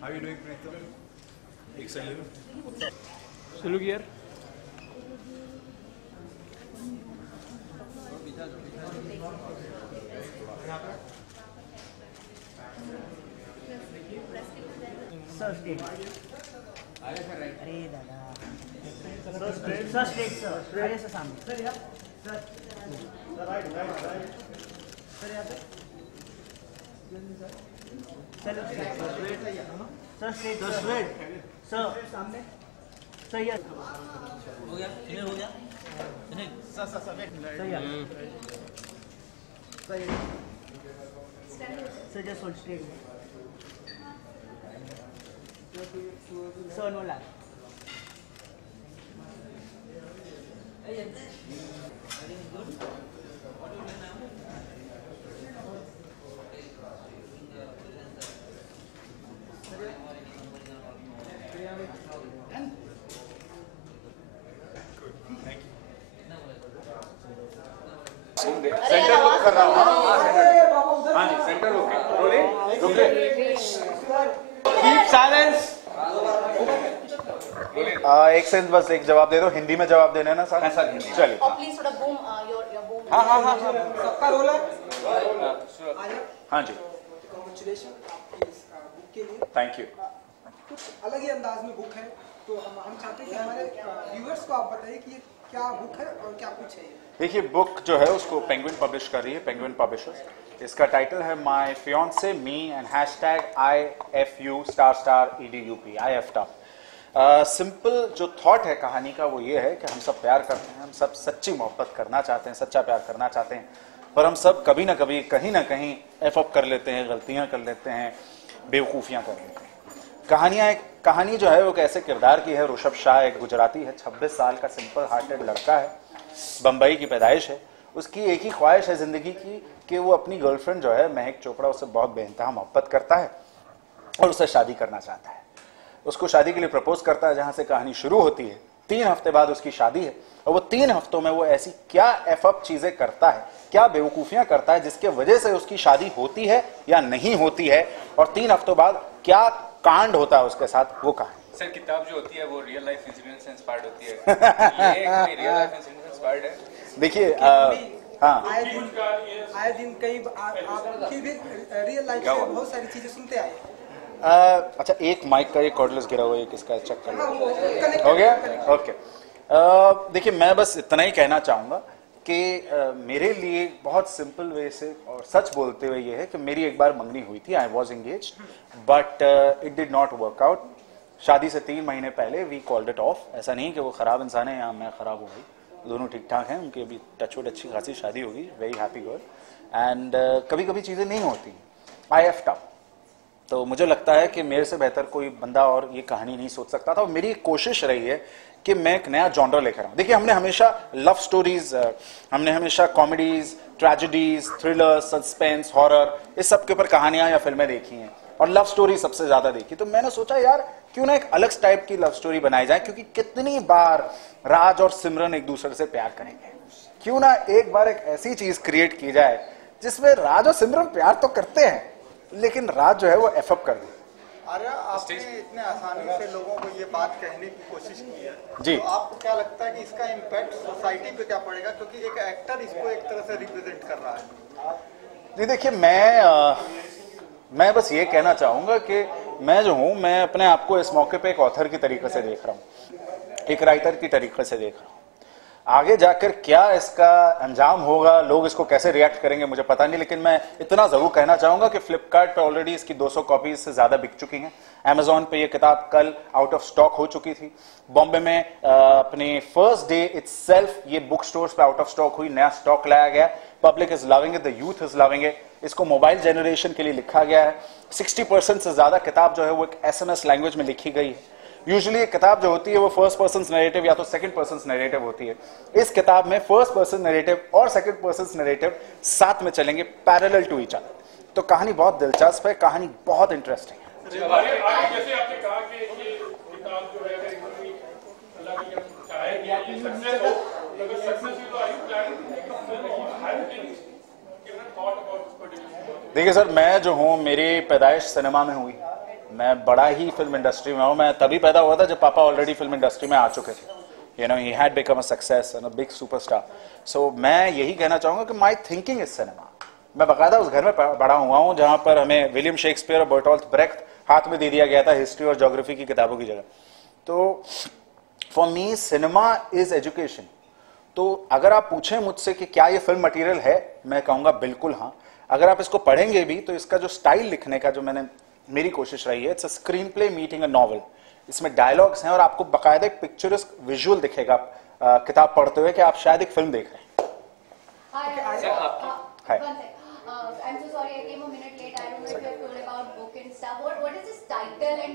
How are you doing, Preetam? Excellent. Salute here. Sir, straight. अरे दादा. Sir, straight, sir. अरे sir सामने. Sir, yeah. Sir. Sir, right. Sir, यहाँ पे. Sir, straight. Sir, straight. Sir, straight. Sir, सामने. Sir, yeah. हो गया. Clear हो गया. नहीं. Sir, wait. Sir, yeah. Sir, yeah. Sir, just hold straight. Sir, no lag. Centre look कर रहा हूँ। हाँ जी, सेंटर लुक है। रोलिंग, रुके। Keep silence. एक सेंस बस एक जवाब दे दो, हिंदी में जवाब देना है ना सर? सर हिंदी। चलिए। प्लीज थोड़ा बूम योर बूम। हाँ। सबका रोल है। हाँ जी। कांग्रेचुलेशन आपकी इस बुक के लिए। Thank you. कुछ अलग ही अंदाज में बुक है, तो हम चाहते हैं कि हमारे व्यूअर्स को आप बताइए कि ये क्या बुक है और क्या कुछ है। देखिए, बुक जो है उसको पेंगुइन पब्लिश कर रही है, पेंगुइन पब्लिशर्स। इसका टाइटल है my fiance me and #IFU**EDUP IFTA। Simple जो थॉट है कहानी का वो ये है कि हम सब प्यार करते हैं, हम सब सच्ची मोहब्बत करना चाहते हैं, सच्चा प्यार करना चाहते हैं, पर हम सब कभी ना कभी कहीं ना कहीं एफ अप कर लेते हैं, गलतियां कर लेते हैं, बेवकूफ़ियां कर लेते हैं। कहानी जो है वो कैसे किरदार की है। ऋषभ शाह एक गुजराती है, 26 साल का सिंपल हार्टेड लड़का है, बम्बई की पैदाइश है। उसकी एक ही ख्वाहिश है जिंदगी की कि वो अपनी गर्लफ्रेंड जो है महक चोपड़ा, उससे बहुत बेइंतहा मोहब्बत करता है और उससे शादी करना चाहता है। उसको शादी के लिए प्रपोज करता है, जहां से कहानी शुरू होती है। 3 हफ्ते बाद उसकी शादी है और वो 3 हफ्तों में वो ऐसी क्या एफ अप चीजें करता है, क्या बेवकूफियां करता है जिसके वजह से उसकी शादी होती है या नहीं होती है, और 3 हफ्तों बाद क्या कांड होता है उसके साथ, वो कहानी। सर किताब जो होती है वो रियल लाइफ इंसिडेंट से इंस्पायर्ड होती है। ये कोई रियल लाइफ इंसिडेंट से इंस्पायर्ड है? देखिए, हाँ, आए दिन कई आपकी भी रियल लाइफ से बहुत सारी चीजें सुनते आए। अच्छा, एक माइक का ये कॉर्डलेस गिरा हुआ है, किसका चेक कर लो। कनेक्ट हो गया? ओके। देखिए, मैं बस इतना ही कहना चाहूंगा कि मेरे लिए बहुत सिंपल वे से और सच बोलते हुए ये है कि मेरी एक बार मंगनी हुई थी। I was engage but it did not work out. शादी से 3 महीने पहले वी कॉल्ड इट ऑफ। ऐसा नहीं कि वो खराब इंसान है या मैं खराब हो गई, दोनों ठीक ठाक हैं। उनकी अभी टचवुड अच्छी खासी शादी होगी, वेरी हैप्पी गर्ल। एंड कभी कभी चीज़ें नहीं होती। IFTA, तो मुझे लगता है कि मेरे से बेहतर कोई बंदा और ये कहानी नहीं सोच सकता था। और मेरी कोशिश रही है कि मैं एक नया जॉनर लेकर आऊँ। देखिए, हमने हमेशा लव स्टोरीज, हमने हमेशा comedies, tragedies, thriller, suspense, horror, इस सब के ऊपर कहानियां या फिल्में देखी हैं और लव स्टोरी सबसे ज्यादा देखी। तो मैंने सोचा यार क्यों ना एक अलग टाइप की लव स्टोरी बनाई जाए, क्योंकि कितनी बार राज और सिमरन एक दूसरे से प्यार करेंगे। क्यों ना एक बार एक ऐसी चीज क्रिएट की जाए जिसमें राज और सिमरन प्यार तो करते हैं लेकिन राज जो है वो एफ अप कर दे। अरे आपने इतने आसानी से लोगों को ये बात कहने की कोशिश की है जी, तो आपको क्या लगता है कि इसका इम्पैक्ट सोसाइटी पे क्या पड़ेगा, क्योंकि एक एक्टर इसको एक तरह से रिप्रेजेंट कर रहा है। नहीं देखिए, मैं बस ये कहना चाहूंगा कि मैं जो हूं, मैं अपने आप को इस मौके पे एक ऑथर की तरीके से देख रहा हूं, एक राइटर की तरीके से देख रहा हूं। आगे जाकर क्या इसका अंजाम होगा, लोग इसको कैसे रिएक्ट करेंगे मुझे पता नहीं, लेकिन मैं इतना जरूर कहना चाहूंगा कि फ्लिपकार्ट पे ऑलरेडी इसकी 200 कॉपीज से ज्यादा बिक चुकी हैं। अमेजॉन पे ये किताब कल आउट ऑफ स्टॉक हो चुकी थी। बॉम्बे में अपने फर्स्ट डे इटसेल्फ ये बुक स्टोर्स पे आउट ऑफ स्टॉक हुई, नया स्टॉक लाया गया। Public is loving it, the youth is loving it. इसको मोबाइल जनरेशन के लिए लिखा गया है। 60% से ज्यादा किताब जो है वो एक SMS लैंग्वेज में लिखी गई है। यूजुअली एक किताब जो होती है वो फर्स्ट पर्सन नैरेटिव या तो सेकंड पर्सन नैरेटिव होती है। इस किताब में फर्स्ट पर्सन नैरेटिव और सेकंड पर्सन नैरेटिव साथ में चलेंगे, पैरेलल टू ईच अदर। तो कहानी बहुत दिलचस्प है, कहानी बहुत इंटरेस्टिंग है। जैसे आपने कहा कि ये किताब जो है अल्लाह की चाहे कि ये सक्सेस हो, अगर सक्सेस हुई तो are you planning to make a film or have any given thought about this particular? देखिए सर, मैं जो हूँ, मेरी पैदाइश सिनेमा में हुई, मैं बड़ा ही फिल्म इंडस्ट्री में हूँ। मैं तभी पैदा हुआ था जब पापा ऑलरेडी फिल्म इंडस्ट्री में आ चुके थे। You know, he had become a success and a big superstar. So मैं यही कहना चाहूंगा कि माई थिंकिंग इज सिनेमा। मैं बकायदा उस घर में बड़ा हुआ हूँ जहां पर हमें विलियम शेक्सपियर और बर्टोल्ट ब्रेख्ट हाथ में दे दिया गया था हिस्ट्री और ज्योग्राफी की किताबों की जगह। तो for me cinema is education. तो अगर आप पूछें मुझसे कि क्या ये फिल्म मटेरियल है, मैं कहूंगा बिल्कुल हाँ। अगर आप इसको पढ़ेंगे भी तो इसका जो स्टाइल लिखने का जो मेरी कोशिश रही है, it's a screen play meeting a novel. इसमें डायलॉग्स हैं और आपको बकायदा एक पिक्चरस्क विजुअल दिखेगा किताब पढ़ते हुए कि आप शायद एक फिल्म देख रहे हैं। Hi. I'm so sorry I came a minute late. I don't know if you have told about book and stuff. What is this title and ...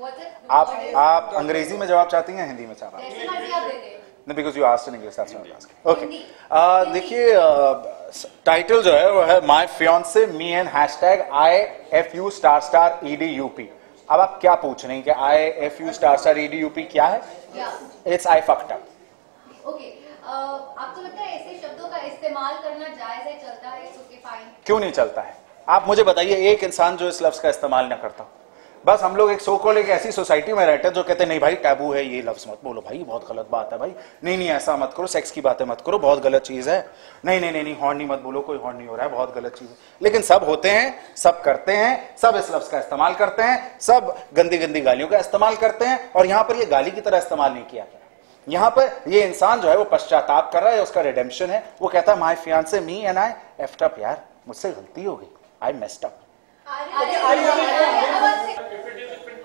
What's it? आप अंग्रेजी में जवाब चाहती हैं, हिंदी में चाहती हैं? जैसे मर्जी आप दे दें। No, because you asked in English, that's what I'm asking. Okay. देखिए, टाइटल जो है वो है My Fiance Me and hashtag IFU ** EDUP। अब आप क्या पूछ रहे हैं कि IFU * EDUP क्या है? It's I fucked up. Okay. आपको लगता है ऐसे शब्दों का इस्तेमाल करना जायज है, चलता है, it's okay, fine? क्यों नहीं चलता है? आप मुझे बताइए एक इंसान जो इस लफ्ज का इस्तेमाल न करता। बस हम लोग एक सो कॉल्ड एक ऐसी सोसाइटी में रहते हैं जो कहते हैं नहीं भाई टैबू है, ये लफ्ज मत बोलो भाई, बहुत गलत बात है भाई, नहीं ऐसा मत करो, सेक्स की बातें मत करो, बहुत गलत चीज है, नहीं हॉर्न नहीं मत बोलो, कोई हॉर्न नहीं हो रहा है, बहुत गलत चीज है। लेकिन सब होते हैं, सब करते हैं, सब इस लफ्ज का इस्तेमाल करते हैं, सब गंदी गंदी गालियों का इस्तेमाल करते हैं। और यहां पर ये गाली की तरह इस्तेमाल नहीं किया गया। यहां पर ये इंसान जो है वो पश्चाताप कर रहा है, उसका रिडेम्पशन है। वो कहता है my fiance me and I effed up, यार मुझसे गलती हो गई, I messed up.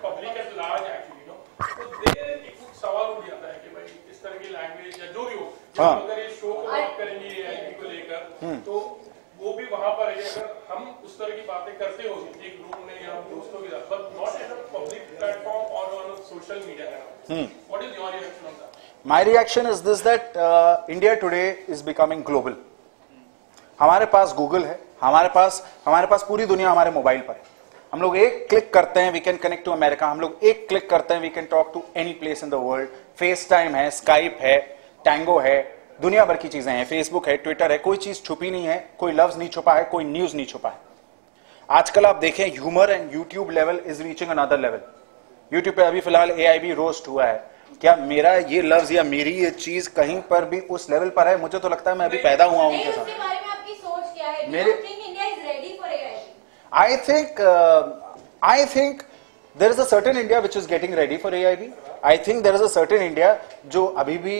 Public at large actually no, तो देर एक सवाल उठ जाता है कि भाई इस तरह की लैंग्वेज या जो भी हो, अगर ये शो को बात करेंगे एआईपी को लेकर, तो वो भी वहां पर है। अगर हम उस तरह की बातें करते हो एक रूम में या दोस्तों के साथ, but not at a public platform or on social media, what is your reaction on that? My reaction is this, that India today is becoming global. हमारे पास गूगल है, हमारे पास पूरी दुनिया हमारे मोबाइल पर है। हम लोग एक क्लिक करते हैं we can connect to America, हम लोग एक क्लिक करते हैं we can talk to any place in the world. FaceTime है, स्काइप है, टैंगो है, दुनिया भर की चीजें हैं, फेसबुक है, ट्विटर है, कोई चीज छुपी नहीं है, कोई लफ्ज नहीं छुपा है, कोई न्यूज नहीं छुपा है। आजकल आप देखें humour and YouTube level is reaching another level. YouTube पे अभी फिलहाल AIB रोस्ट हुआ है। क्या मेरा ये लफ्ज या मेरी ये चीज कहीं पर भी उस लेवल पर है? मुझे तो लगता है मैं अभी पैदा हुआ हूं उनके साथ। उसके बारे में आपकी सोच क्या है? मेरे India is ready for AIB? I think there is a certain India which is getting ready for AIB. I think there is a certain India जो अभी भी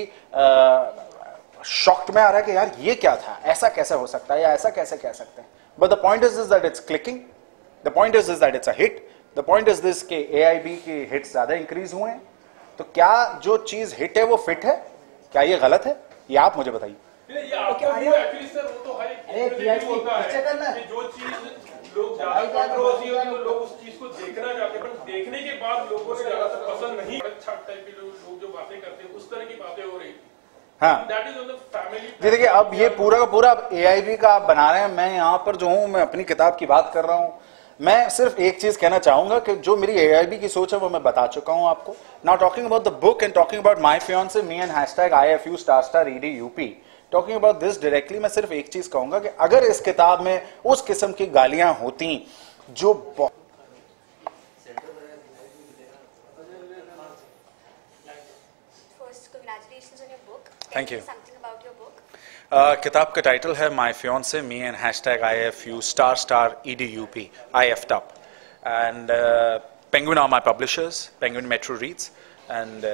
शॉक्ड में आ रहा है कि यार ये क्या था, ऐसा कैसे हो सकता है या ऐसा कैसे कह सकते हैं। But the point is that it's clicking. The point is that it's a hit. The point is this कि AIB की हिट्स ज्यादा इंक्रीज हुए हैं। तो क्या जो चीज हिट है वो फिट है? क्या ये गलत है? ये आप मुझे बताइए। ये आपका व्यू एक्चुअली सर, वो तो हर एक होता है कि जो चीज लोग ज्यादा कंट्रोवर्सी होती है तो लोग उस चीज को देखना चाहते हैं, पर देखने के बाद लोगों से ज्यादा पसंद नहीं, अच्छा टाइप के लोग जो बातें करते हैं उस तरह की बातें हो रही। हाँ, that is on the family. जी देखिए, अब ये पूरा का पूरा AIB का आप बना रहे हैं। मैं यहाँ पर जो हूँ, मैं अपनी किताब की बात कर रहा हूँ। मैं सिर्फ एक चीज कहना चाहूंगा कि जो मेरी AIB की सोच है वो मैं बता चुका हूं आपको। Now talking about the book and talking about my fiance me and #IFU * EDUP, talking about this directly, मैं सिर्फ एक चीज कहूंगा कि अगर इस किताब में उस किस्म की गालियां होती जो थैंक यू। किताब का टाइटल है my fiance me and #IFU * EDUP, I effed up, and Penguin are my publishers, Penguin Metro Reads, and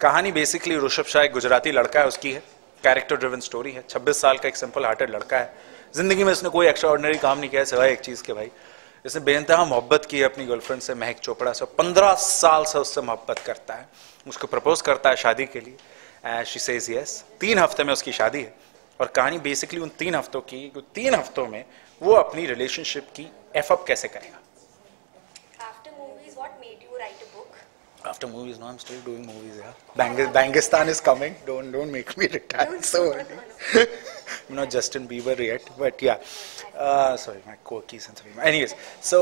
कहानी बेसिकली ऋषभ शाह एक गुजराती लड़का है, उसकी है, कैरेक्टर ड्रिवन स्टोरी है। 26 साल का एक सिंपल हार्टेड लड़का है, जिंदगी में इसने कोई एक्स्ट्रा ऑर्डिनरी काम नहीं किया सिवाय एक चीज के, भाई इसने बेइंतहा मोहब्बत की अपनी गर्लफ्रेंड से, महक चोपड़ा से। 15 साल से उससे मोहब्बत करता है, उसको प्रपोज करता है शादी के लिए, एंड शी सेज यस। 3 हफ्ते में उसकी शादी है, और कहानी बेसिकली उन 3 हफ्तों की, 3 हफ्तों में वो अपनी रिलेशनशिप की एफ अप कैसे करेगा। After movies, no, I'm still doing movies. Yeah, Bangistan is coming. Don't make me retire so early. I'm not Justin Bieber yet, but yeah. Sorry, my quirky sense of humor. Anyways, so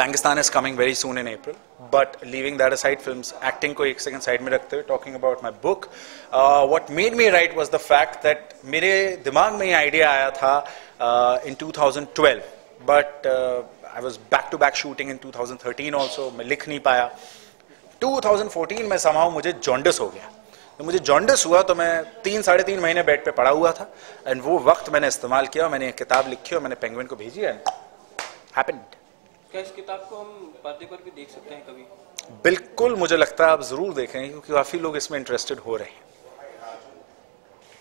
Bangistan is coming very soon in April. But leaving that aside, films, acting को एक second side में रखते हुए, talking about my book, what made me write was the fact that मेरे दिमाग में ये idea आया था in 2012, but I was back-to-back shooting in 2013 also. मैं लिख नहीं पाया. 2014 में somehow मुझे jaundice हो गया. तो मुझे jaundice हुआ तो मैं 3-3.5 महीने बेड पे पड़ा हुआ था, and वो वक्त मैंने इस्तेमाल किया, मैंने एक किताब लिखी और मैंने पेंगुइन को भेजी, and happened. क्या इस किताब को हम पर्दे पर भी देख सकते हैं कभी? बिल्कुल, मुझे लगता है आप जरूर देखें, क्योंकि काफी लोग इसमें इंटरेस्टेड हो रहे हैं.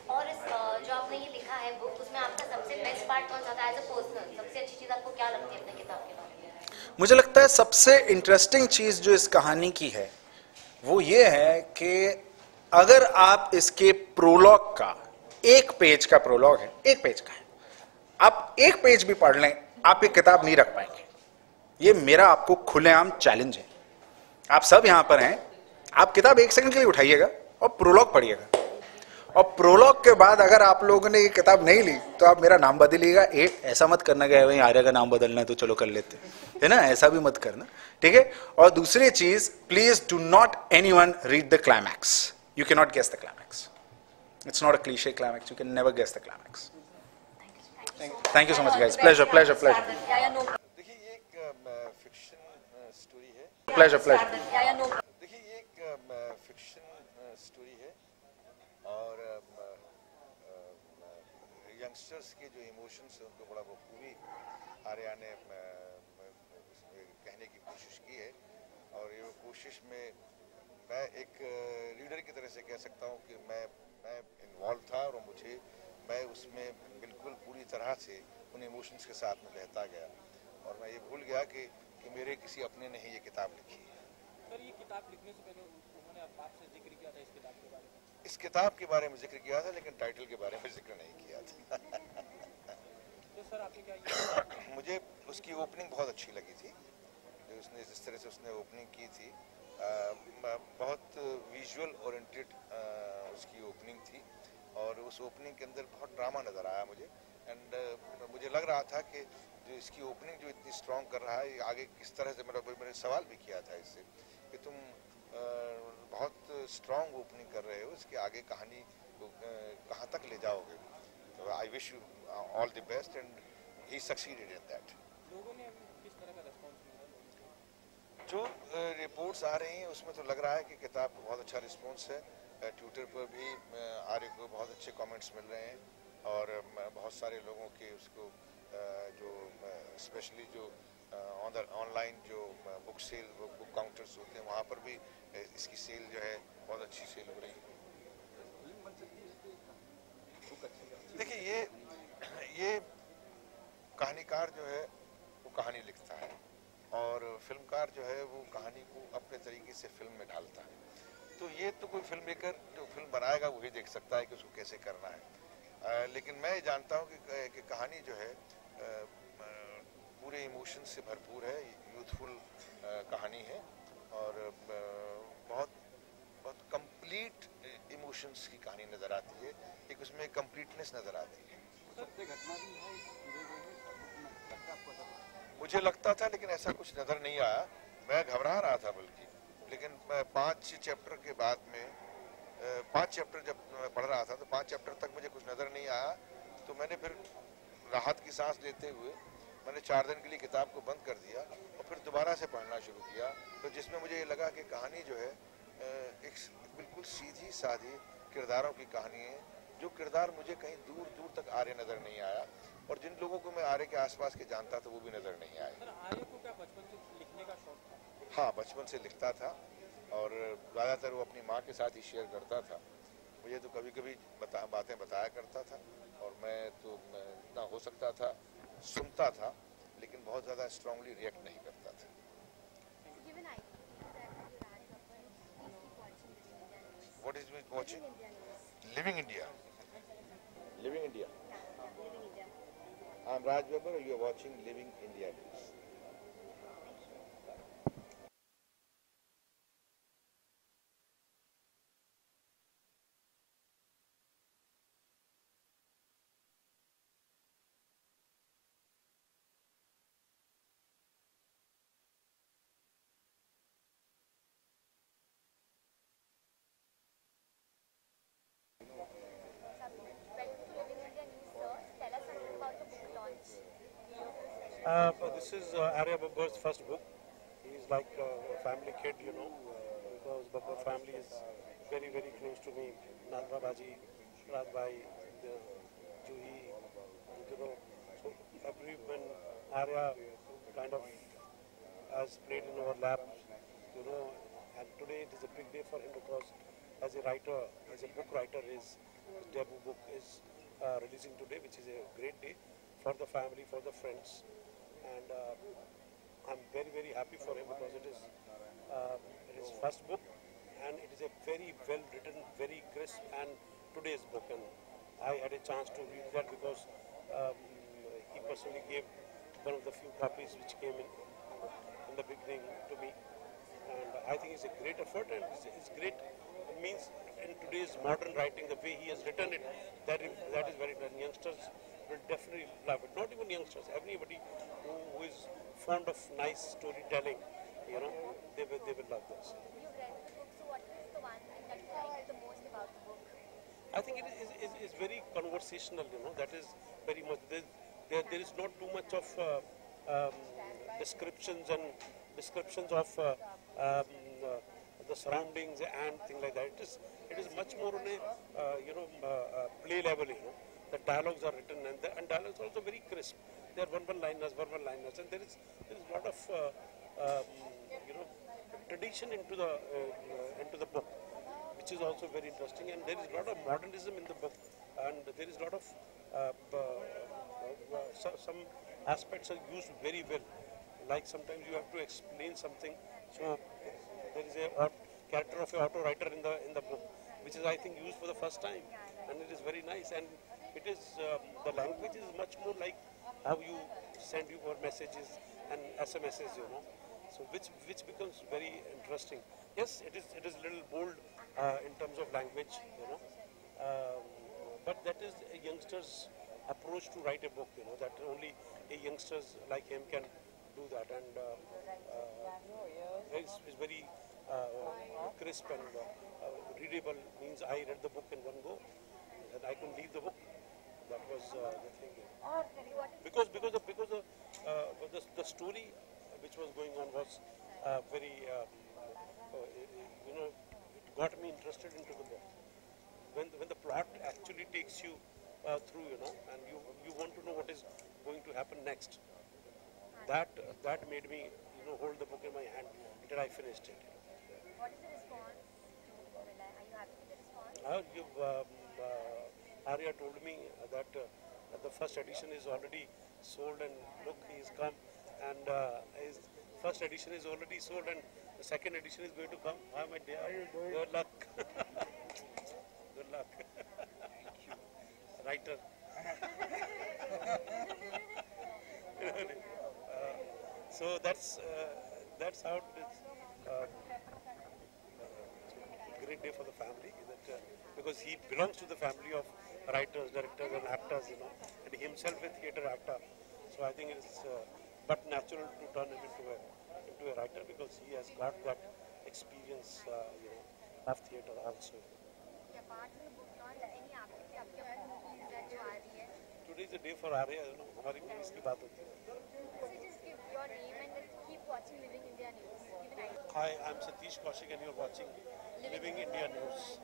और इस जो आपने ये लिखा है बुक, उसमें आपका सबसे बेस्ट पार्ट कौन सा था एज अ पर्सनल? सबसे अच्छी चीज आपको क्या लगती है अपनी किताब के बारे में? मुझे लगता है सबसे इंटरेस्टिंग चीज जो इस कहानी की है वो ये है कि अगर आप इसके प्रोलॉग का, एक पेज का प्रोलॉग है, एक पेज का है, आप एक पेज भी पढ़ लें, आप ये किताब नहीं रख पाएंगे. ये मेरा आपको खुलेआम चैलेंज है. आप सब यहां पर हैं, आप किताब 1 सेकंड के लिए उठाइएगा और प्रोलॉग पढ़िएगा, और प्रोलॉग के बाद अगर आप लोगों ने ये किताब नहीं ली तो आप मेरा नाम बदलिएगा. ऐसा मत करना कि भाई आर्य का नाम बदलना है तो चलो कर लेते है ना, ऐसा भी मत करना, ठीक है. और दूसरी चीज, please do not anyone read the climax. You can not guess the climax. It's not a cliche climax. You can never guess the climax. Thank you so much guys. Pleasure pleasure pleasure. देखिए ये एक fiction story है. Pleasure pleasure. देखिए ये एक fiction story है और youngsters के जो इमोशंस है उनको बड़ा बखूबी आर्या ने कहने की कोशिश की है. और ये कोशिश में मैं एक रीडर की तरह से कह सकता हूँ कि मैं इन्वॉल्व था और मैं उसमें बिल्कुल पूरी तरह से उन इमोशंस के साथ में बहता गया और मैं ये भूल गया कि मेरे किसी अपने ने ही ये किताब लिखी है. सर ये किताब लिखने से पहले उन्होंने आपसे जिक्र किया था इस किताब के बारे में? इस किताब के बारे में जिक्र किया था लेकिन टाइटल के बारे में जिक्र नहीं किया था. तो सर आपने क्या मुझे उसकी ओपनिंग बहुत अच्छी लगी थी, जो उसने जिस तरह से उसने ओपनिंग की थी, बहुत विजुअल ओरिएंटेड उसकी ओपनिंग थी और उस ओपनिंग के अंदर बहुत ड्रामा नज़र आया मुझे. एंड मुझे लग रहा था कि जो इसकी ओपनिंग जो इतनी स्ट्रॉन्ग कर रहा है आगे किस तरह से, मैंने सवाल भी किया था इससे कि तुम बहुत स्ट्रॉन्ग ओपनिंग कर रहे हो, इसके आगे कहानी को कहाँ तक ले जाओगे. तो I wish you all the best and he succeeded in that. लोगों ने किस तरह का रिस्पॉन्स मिला? जो रिपोर्ट्स आ रही हैं उसमें तो लग रहा है कि किताब को बहुत अच्छा रिस्पॉन्स है. ट्विटर पर भी आर्य को बहुत अच्छे कमेंट्स मिल रहे हैं और बहुत सारे लोगों के उसको जो स्पेशली जो ऑनलाइन जो बुक सेल बुक काउंटर्स होते हैं वहाँ पर भी इसकी सेल जो है बहुत अच्छी सेल हो रही है. देखिए ये कहानीकार जो है वो कहानी लिखता है और फिल्मकार जो है वो कहानी को अपने तरीके से फिल्म में ढालता है. तो ये तो कोई फिल्म मेकर जो फिल्म बनाएगा वही देख सकता है कि उसको कैसे करना है. लेकिन मैं जानता हूँ कि कहानी जो है पूरे इमोशन से भरपूर है, यूथफुल कहानी है और बहुत बहुत कंप्लीट इमोशंस की कहानी नज़र आती है. एक उसमें कंप्लीटनेस नज़र आती है. मुझे लगता था लेकिन ऐसा कुछ नज़र नहीं आया. मैं घबरा रहा था बल्कि, लेकिन 5 चैप्टर के बाद में 5 चैप्टर जब मैं पढ़ रहा था तो 5 चैप्टर तक मुझे कुछ नज़र नहीं आया. तो मैंने फिर राहत की सांस लेते हुए मैंने 4 दिन के लिए किताब को बंद कर दिया और फिर दोबारा से पढ़ना शुरू किया. तो जिसमें मुझे ये लगा कि कहानी जो है एक बिल्कुल सीधी सादी किरदारों की कहानी है. जो किरदार मुझे कहीं दूर दूर तक आर्य नज़र नहीं आया और जिन लोगों को मैं आर्य के आसपास के जानता था वो भी नज़र नहीं आए. सर आर्य को क्या बचपन से लिखने का शौक था? हाँ, बचपन से लिखता था और ज़्यादातर वो अपनी माँ के साथ ही शेयर करता था. मुझे तो कभी कभी बातें बताया करता था और मैं तो जितना हो सकता था सुनता था लेकिन बहुत ज़्यादा स्ट्रांगली रिएक्ट नहीं करता था. What is watching? Living India. Living India. I'm Raj Weber. You are watching Living India News. This is Arya Babbar's first book. He's like a family kid, you know, because Babbar family is very, very close to me. Nadra Baji, Rajbhai, Juhi, you know. So when Arya kind of has played in our lap, you know, and today it is a big day for him because as a writer, as a book writer, his debut book is releasing today, which is a great day for the family, for the friends, and I'm very, very happy for him because it is his first book, and it is a very well written, very crisp, and today's book. And I had a chance to read that because he personally gave one of the few copies which came in the beginning to me, and I think it's a great effort, and it's great. It means in today's modern writing, the way he has written it, that is very good. Youngsters will definitely love it. Not even youngsters, everybody who is fond of nice storytelling, you know, they will love this. You read the book, so what is the one thing that you liked the most about the book? I think it is very conversational, you know, that is very much, there is not too much of descriptions of the surroundings and things like that. It is much more on a play level, you know. The dialogues are written and dialogues are also very crisp. They are verbal liners, and there is a lot of tradition into the book, which is also very interesting. And there is a lot of modernism in the book, and there is a lot of some aspects are used very well. Like sometimes you have to explain something, so there is a character of an auto writer in the book, which is I think used for the first time, and it is very nice. And it is the language is much more like how you send your messages and SMSs, you know. So which becomes very interesting. Yes, it is a little bold in terms of language, you know, but that is a youngster's approach to write a book, you know, that only a youngsters like him can do that, and it's very crisp and readable. Means I read the book in one go, and I couldn't leave the book. That was the thing. Because the story which was going on was very it got me interested into the book. When the plot actually takes you through, you know, and you want to know what is going to happen next. That made me, you know, hold the book in my hand until I finished it. What is the response to Mila? Are you happy with the response? Arya told me that the first edition is already sold, and look, he's come, and his first edition is already sold, and the second edition is going to come. Hi, my dear. Good luck. Good luck. Thank you. Writer. So that's how it is. Great day for the family, because he belongs to the family of writers, directors, and actors, you know, and he himself a theatre actor. So I think it is but natural to turn him into a writer, because he has got that experience, you know, of theatre also. Today is a day for Arya, you know, हमारी movies की बात होती है. Hi, I'm Satish Kaushik and you're watching Living India News.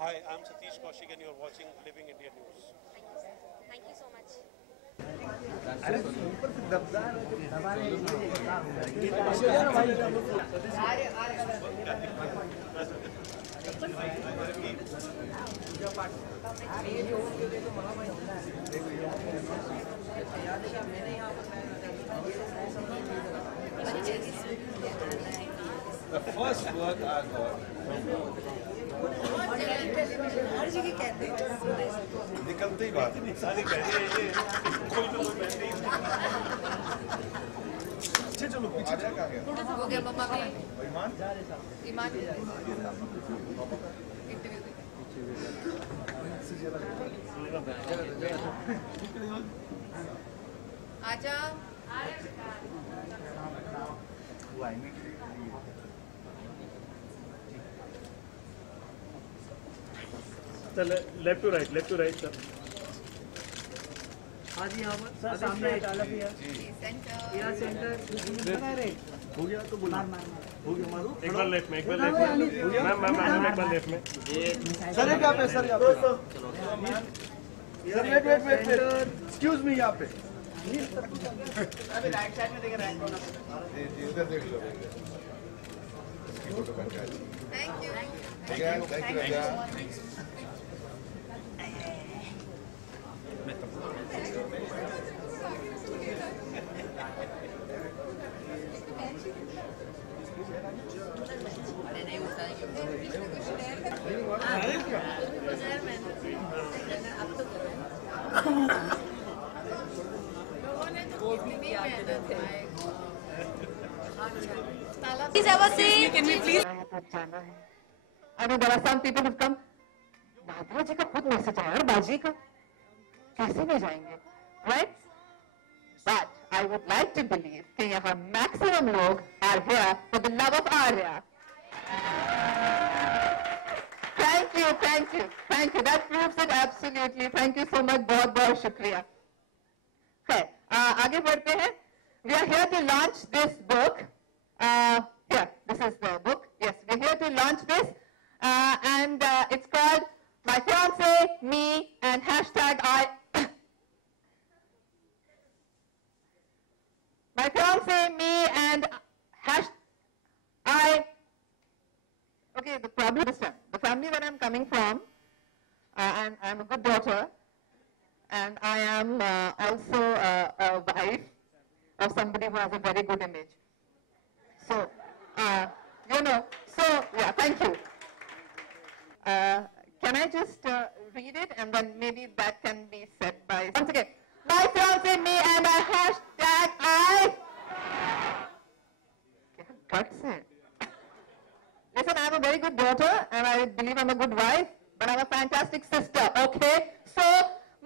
Hi, I'm Satish Kaushik and you're watching Living India News. Thank you so much. The first word I got हर जगह कहते हैं निकलते ही बात नहीं सारी कहते हैं कोई तो कोई कहते ही अच्छे चलो पीछे कहाँ गया हो गया मम्मा का ईमान ईमान आजा Left to right, sir. बाजी यहाँ पर सर सामने डाला भी है यहाँ सेंटर हो गया तो बोला हो गया मारो एक बार लेफ्ट में एक बार लेफ्ट में मैम एक बार लेफ्ट में सर यहाँ पे सर यहाँ पे सर वेट एक्सक्यूज मी यहाँ पे अभी राइट साइड में देख रहे हैं इधर देख लो thank you Raja Can we please? I know there are some people who've come. Dadra ji का खुद मैसेज आया और बाजी का कैसे नहीं जाएंगे, right? But I would like to believe कि यहाँ maximum लोग are here for the love of Arya. Thank you. That proves it absolutely. Thank you so much. बहुत शुक्रिया. Okay, आगे बढ़ते हैं. We are here to launch this book. Here, this is the book. Yes, we're here to launch this, and it's called My Fiance, Me, and hashtag I. My Fiance, Me, and I. Okay, the problem is that the family that I'm coming from, and I'm a good daughter, and I am also a wife of somebody who has a very good image. So, yeah, thank you. Can I just read it and then maybe that can be said by, once again, my fiance, me, and a hashtag I. Guts hai. Listen, I'm a very good daughter and I believe I'm a good wife, but I'm a fantastic sister, okay? So,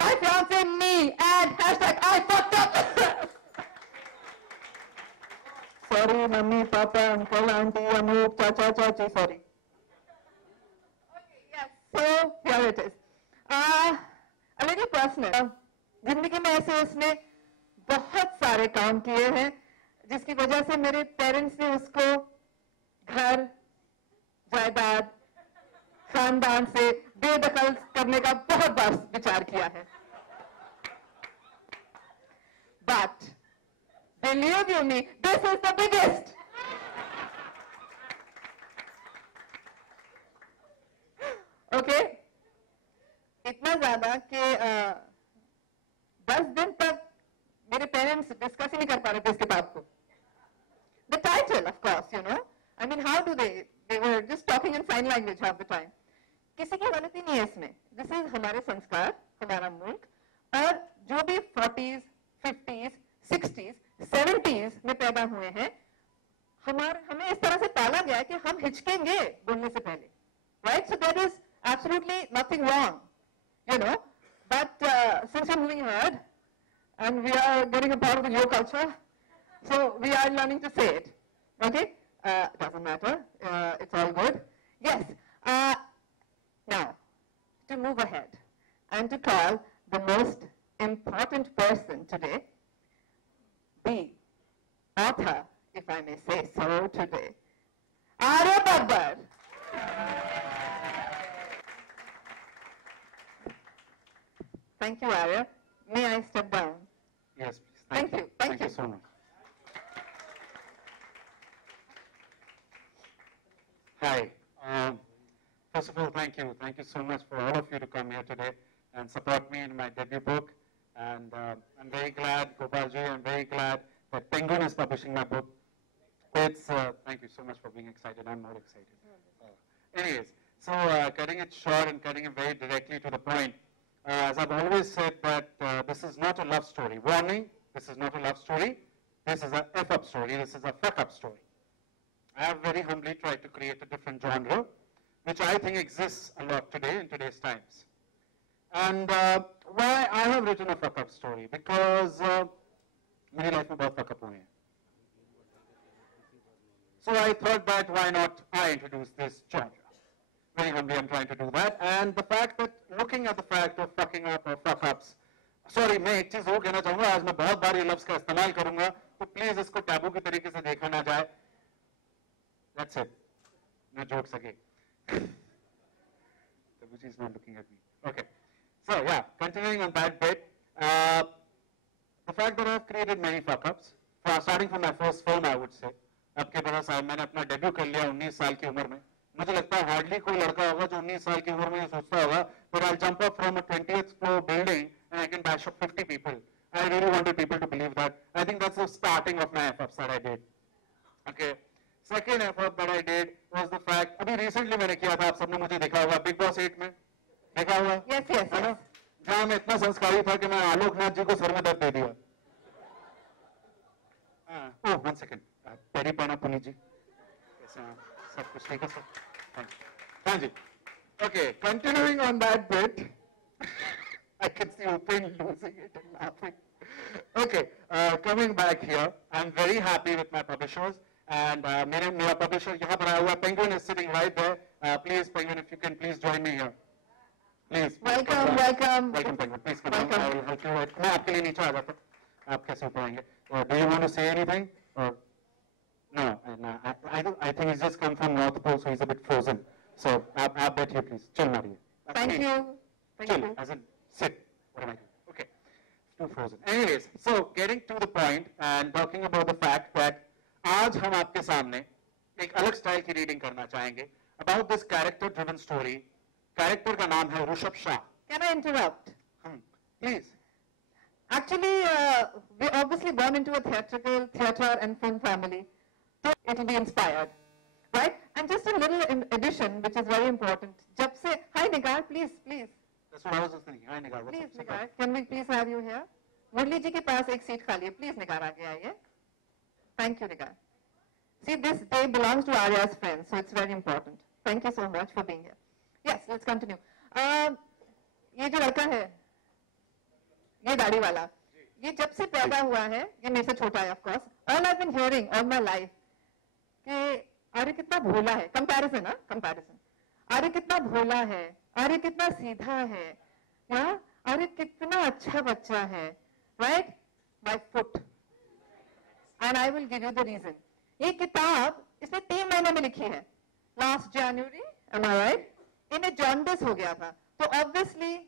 my fiance, me, and hashtag I fucked up. Sorry, mummy, papa, uncle, auntie, Anup, chacha, chachi, sorry. Okay, yes, so here it is. A little personal. जिंदगी में ऐसे उसने बहुत सारे काम किए हैं जिसकी वजह से मेरे पेरेंट्स ने उसको घर, जायदाद, खानदान से बेदखल करने का बहुत बार विचार किया है. But believe you me, this is the biggest. Okay? इतना ज्यादा कि 10 दिन तक मेरे पेरेंट्स डिस्कस ही नहीं कर पा रहे थे इस किताब को. The title, of course, you know. I mean, how do they were just talking in sign language half the time. किसी की गलती नहीं है इसमें. This is हमारे संस्कार, हमारा मुल्क, और जो भी 40s, 50s, 60s, 70s में पैदा हुए हैं, हमें इस तरह से पाला गया है कि हम हिचकेंगे बोलने से पहले, right? So there is absolutely nothing wrong, you know. But since we're moving ahead and we are getting a part of the Yo culture, so we are learning to say it, okay? Doesn't matter, it's all good. Yes. Now, to move ahead and to call the most important person today, the author, if I may say so today, Arya Babbar. Thank you, Arya. May I step down? Yes, please. Thank you. Thank you so much. Hi. First of all, thank you. Thank you so much for all of you to come here today and support me in my debut book. And I'm very glad, Gopalji, I'm very glad that Penguin is publishing my book. Thank you so much for being excited. I'm more excited. Anyways, so cutting it short and cutting it very directly to the point, as I've always said that this is not a love story. Warning, this is not a love story. This is a F-up story. This is a fuck-up story. I have very humbly tried to create a different genre, which I think exists a lot today in today's times. And why I have written a fuck-up story? Because मेरी life में बहुत fuck-up हुए हैं. So I thought that why not I introduce this genre? Very humbly I'm trying to do that. And the fact that, looking at the fact of fucking up or fuck-ups, sorry, मैं एक चीज वो कहना चाहूंगा, आज मैं बहुत बार ये लफ्ज का इस्तेमाल करूंगा, तो प्लीज इसको टैबू की तरीके से देखा ना जाए. That's it. No jokes again. Tabuji is not looking at me. Okay. So yeah, continuing on that bit, the fact that I've created many fuck-ups, starting from my first film, I would say. अब के बरस मैंने अपना debut कर लिया 19 साल की उम्र में. मुझे लगता है हार्डली कोई लड़का होगा जो 19 साल की उम्र में ये सोचता होगा that I'll jump up from a 20th floor building and I can bash up 50 people. I really wanted people to believe that. I think that's the starting of my F-ups that I did. Okay. Second F-up that I did was the fact, अभी recently मैंने किया था, आप सबने मुझे देखा होगा Big Boss 8 में, देखा होगा? Yes, yes. है ना? जहाँ मैं इतना संस्कारी था कि मैं आलोकनाथ जी को सर में दर्द दे दिया. Oh, 1 second. पेरी पाना पुनी जी. सब कुछ ठीक है सर? Thank you. हाँ जी. Okay, continuing on that bit, I can see Upen losing it and laughing. Okay, coming back here, I'm very happy with my publishers. And मेरा publisher यहाँ पर आया हुआ, Penguin is sitting right there. Please, Penguin, if you can please join me here. Please. Welcome, welcome. Welcome, Penguin. Please come on. I will help you. मैं आपके लिए नीचे आ जाता हूँ. आप कैसे ऊपर आएंगे? Do you want to say anything? Or no, I think he's just come from North Pole, so he's a bit frozen. So आप बैठिए please. Chill मारिए. Thank you. Thank you. As in sit. What am I doing? Okay. Too frozen. Anyways, so getting to the point and talking about the fact that आज हम आपके सामने एक अलग style की रीडिंग करना चाहेंगे about this character driven story. Character का नाम है Rishabh Shah. Can I interrupt? Please. Actually, we're obviously born into a theatre and film family, so it will be inspired, right? And just a little addition, which is very important. जब से, hi Nigar, please, please. That's what I was thinking. Hi Nigar. Please Nigar, can we please have you here? मुरली जी के पास एक seat खाली है, please Nigar आगे आइए. Thank you Nigar. See, this day belongs to Arya's friends, so it's very important. Thank you so much for being here. Yes, let's continue. ये जो लड़का है, ये दाढ़ी वाला, ये जब से पैदा हुआ है, ये मेरे से छोटा है, of course. All I've been hearing all my life कि आर्य कितना भोला है, comparison ना, comparison. आर्य कितना भोला है, आर्य कितना सीधा है, हाँ, आर्य कितना अच्छा बच्चा है, right? My foot. And I will give you the reason. ये किताब इसने 3 महीने में लिखी है. Last January, am I right? इन्हें जॉन्डिस हो गया था, तो obviously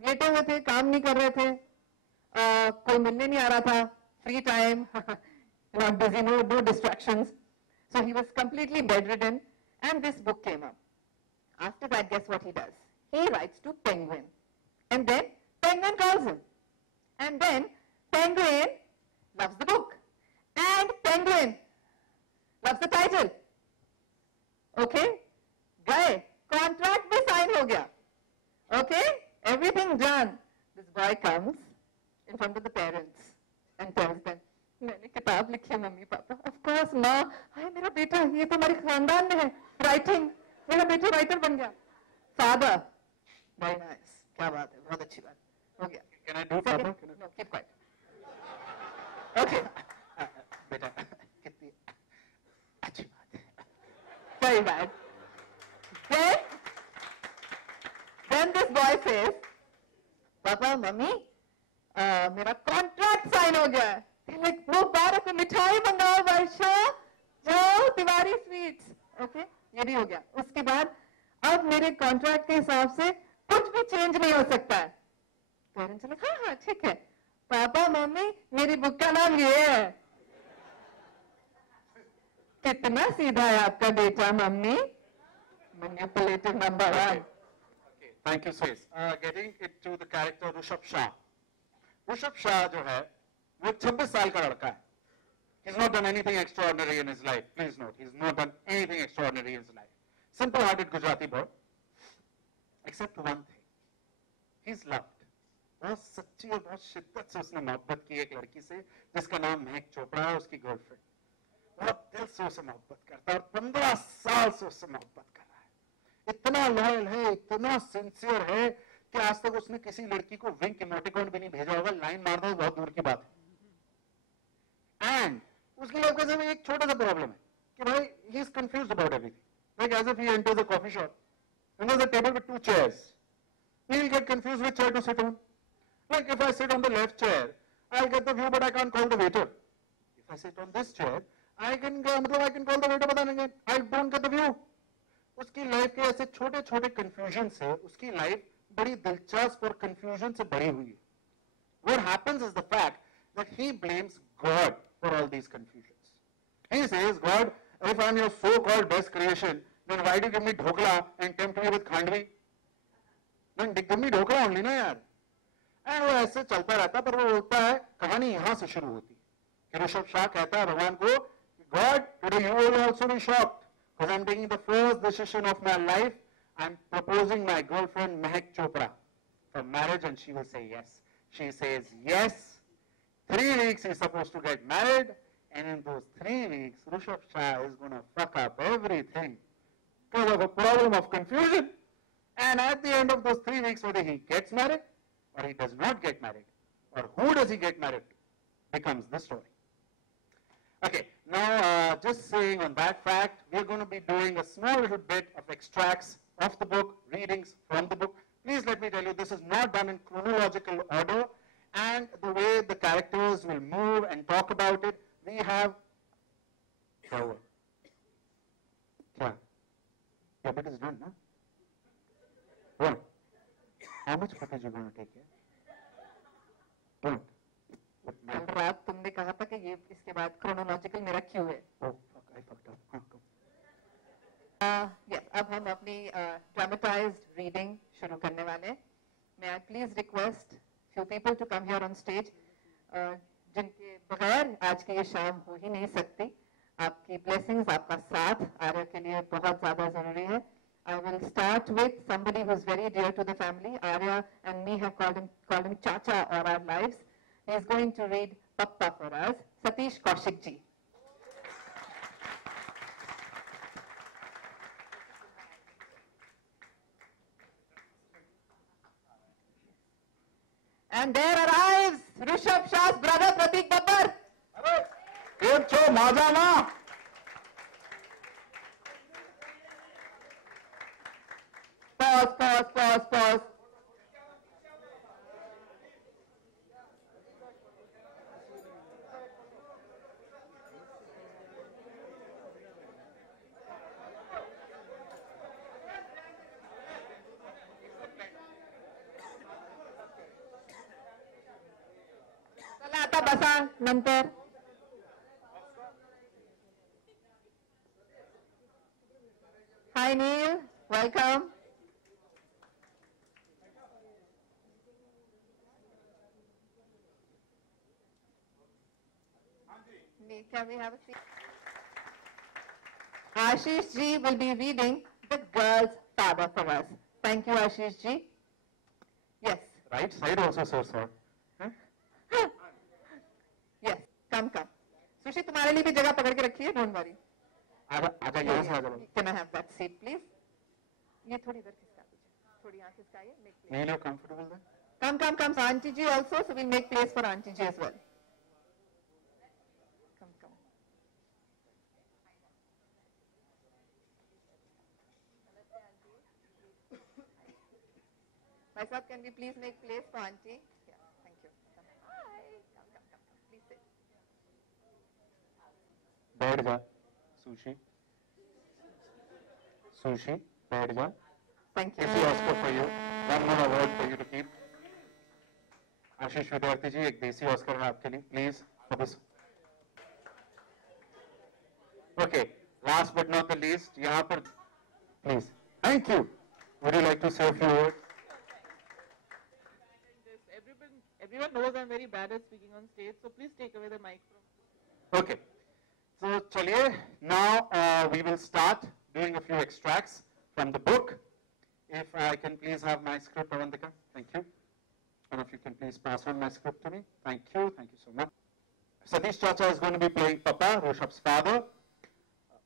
लेटे हुए थे, काम नहीं कर रहे थे, कोई मिलने नहीं आ रहा था, free time, not busy, no distractions. So he was completely bedridden, and this book came up. After that, guess what he does? He writes to Penguin, and then Penguin calls him, and then Penguin loves the book, and Penguin loves the title. Okay, गए, contract में sign हो गया. Okay, everything done. This boy comes in front of the parents and tells them, मैंने किताब लिखी है mummy papa. Of course, माँ, हाय मेरा बेटा, ये तो हमारे खानदान में है, writing, मेरा बेटा writer बन गया. Father, very nice, क्या बात है, बहुत अच्छी बात, हो गया. Can I do father? No, keep quiet. Okay. बेटा, कितनी अच्छी बात है. Very bad. Then this boy says, papa mummy मेरा कॉन्ट्रैक्ट साइन हो गया है. Like, मुबारक हो, मिठाई मंगाओ वर्षा, जाओ तिवारी स्वीट्स. ओके, ये भी हो गया. उसके बाद अब मेरे कॉन्ट्रैक्ट के हिसाब से कुछ भी चेंज नहीं हो सकता है. पेरेंट्स ने हाँ हाँ ठीक है. पापा मम्मी मेरी बुक का नाम ये है. कितना सीधा है आपका बेटा mummy. Manipulative number one. Okay, thank you, Swiss. Getting it to the character Rishabh Shah. Rishabh Shah जो है, वो 26 साल का लड़का है. He's not done anything extraordinary in his life. Please note, he's not done anything extraordinary in his life. Simple-hearted Gujarati boy. Except one thing. He's loved. बहुत सच्ची और बहुत शिद्दत से उसने मोहब्बत की एक लड़की से, जिसका नाम महक चोपड़ा है, उसकी गर्लफ्रेंड. बहुत दिल से उससे मोहब्बत करता है और 15 साल से उससे मोहब्बत कर रहा है. इतना लॉयल है, इतना सिंसियर है कि आज तक उसने किसी लड़की को विंक इमोटिकॉन भी नहीं भेजा होगा. लाइन मार दो बहुत दूर की बात है. एंड उसकी लड़के से एक छोटा सा प्रॉब्लम है कि भाई ही is confused about everything. Like as if he enters a coffee shop and there's a table with 2 chairs. He will get confused which chair to sit on. Like if I sit on the left chair, I'll get the view, but I can't call the waiter. If I sit on this chair, I can call the waiter, but then again, I don't get the view. उसकी life के ऐसे छोटे छोटे confusion से उसकी life बड़ी दिलचस्प और कंफ्यूजन से भरी हुई है. What happens is the fact that he blames God for all these confusions. He says, God, if I'm your so-called best creation, then why do you give me dhokla and tempt me with khandvi? Then give me dhokla only, na yaar. And वो ऐसे चलता रहता, पर वो बोलता है कहानी यहाँ से शुरू होती है. ऋषभ शाह कहता है भगवान को, God, today you will also be shocked. Because I'm taking the first decision of my life. I'm proposing my girlfriend Mehak Chopra for marriage, and she will say yes. She says yes. 3 weeks he's supposed to get married, and in those 3 weeks, Rishabh Shah is going to fuck up everything because of a problem of confusion. And at the end of those 3 weeks, whether he gets married or he does not get married, or who does he get married to, becomes the story. Okay, now just saying on that fact, we're going to be doing a small little bit of extracts of the book, readings from the book. Please let me tell you, this is not done in chronological order, and the way the characters will move and talk about it, we have... Yeah, but it is done, no? What? How much footage are you going to take here? Don't. कल रात तुमने कहा था कि ये इसके बाद chronological मेरा क्यों है? Oh, fuck, I fucked up. हाँ, go. Yes, अब हम अपनी dramatized reading शुरू करने वाले हैं. May I please request few people to come here on stage, जिनके बगैर आज की ये शाम हो ही नहीं सकती. आपकी blessings, आपका साथ आर्या के लिए बहुत ज़्यादा ज़रूरी है. I will start with somebody who is very dear to the family. Arya and me have called him Chacha all our lives. He is going to read Papa for us, Satish Kaushik ji. And there arrives Rishabh Shah's brother Pratik Babbar. Cho Majana. Pause. चला आता बसा नंतर. Hi Neil, welcome. Can we have a seat? Ashish ji will be reading The Girl's Father for us. Thank you, Ashish ji. Yes. Right side also, sir. Huh? Yes. Come. Sushi, तुम्हारे लिए भी जगह पकड़ के रखी है. Don't worry. आजा यहाँ से आजा. Can I have that seat, please? ये थोड़ी इधर खिसका दीजिए. थोड़ी यहाँ खिसकाइए. Make place. Feel you comfortable there? Come. So Auntie ji also. So we'll make place for Auntie ji as well. Come. Myself, can we please make place for Auntie? Yeah, thank you. Hi. Come. Please sit. बैठ जा. Sushi, बैठ जा. Thank you. This is Oscar for you. One more award for you to keep. आशीष विद्यार्थी जी, एक देसी Oscar है आपके लिए, please, for this. Okay, last but not the least, यहाँ पर, please. Thank you. Would you like to say a few words? Everyone knows I'm very bad at speaking on stage, so please take away the mic from. Okay. So, chaliye, now we will start doing a few extracts from the book. If I can please have my script, Avandika. Thank you. And if you can please pass on my script to me. Thank you so much. Satish Chacha is going to be playing Papa, Rishabh's father.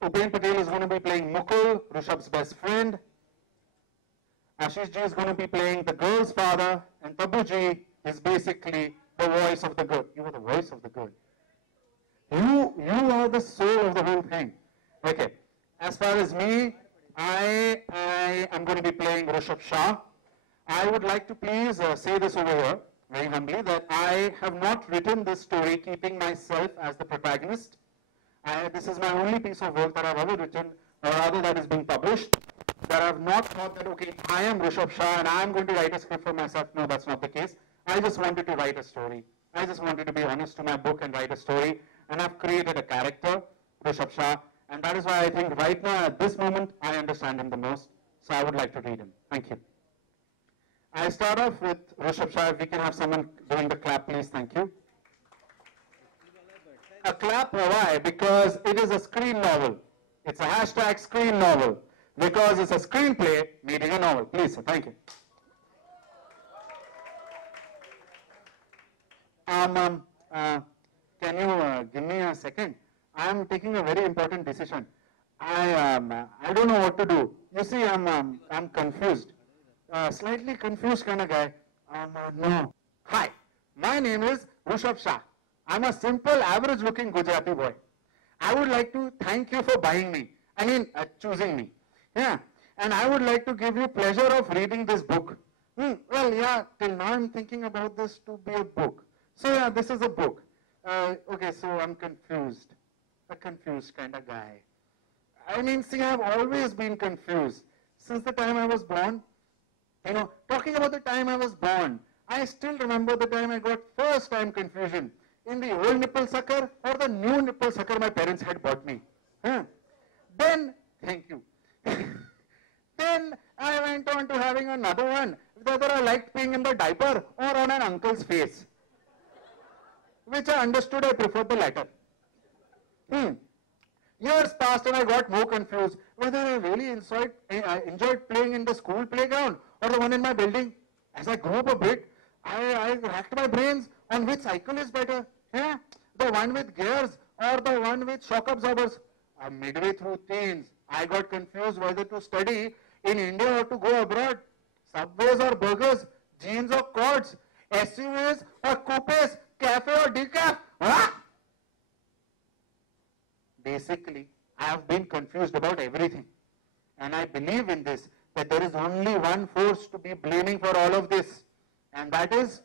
Upen Patel is going to be playing Mukul, Rishabh's best friend. Ashish ji is going to be playing the girl's father, and Tabu ji is basically the voice of the girl. You are the voice of the girl. You are the soul of the whole thing. Okay. As far as me, I am going to be playing Rishabh Shah. I would like to please say this over here. very humbly, that I have not written this story keeping myself as the protagonist. This is my only piece of work that I've ever written, or rather that is being published, that I've not thought that, okay, I am Rishabh Shah and I'm going to write a script for myself. No, that's not the case. I just wanted to write a story. I just wanted to be honest to my book and write a story. And I've created a character, Rishabh Shah, and that is why I think right now, at this moment, I understand him the most. So I would like to read him. Thank you. I start off with Rishabh Shah. If we can have someone doing the clap, please. Thank you. A clap, why? Because it is a screen novel. It's a hashtag screen novel. Because it's a screenplay meeting a novel. Please, sir. Thank you. Can you give me a second? I am taking a very important decision. I don't know what to do. You see, I'm confused. Slightly confused kind of guy. No. Hi, my name is Rishabh Shah. I'm a simple, average-looking Gujarati boy. I would like to thank you for buying me. I mean, choosing me. Yeah. And I would like to give you pleasure of reading this book. Well, yeah, till now I'm thinking about this to be a book. So yeah, this is a book. Okay, so I'm confused. A confused kind of guy. I mean, see, I've always been confused. Since the time I was born, you know, talking about the time I was born, I still remember the time I got first time confusion in the old nipple sucker or the new nipple sucker my parents had bought me. Then, thank you. Then I went on to having another one, whether I liked peeing in the diaper or on an uncle's face, which I understood I preferred the latter. Years passed and I got more confused whether I really enjoyed playing in the school playground or the one in my building. As I grew up a bit, I racked my brains on which cycle is better. Yeah? The one with gears or the one with shock absorbers. Midway through teens, I got confused whether to study in India or to go abroad. Subways or burgers, jeans or cords, SUVs or coupes, cafe or decaf. Basically, I have been confused about everything. And I believe in this, that there is only one force to be blaming for all of this. And that is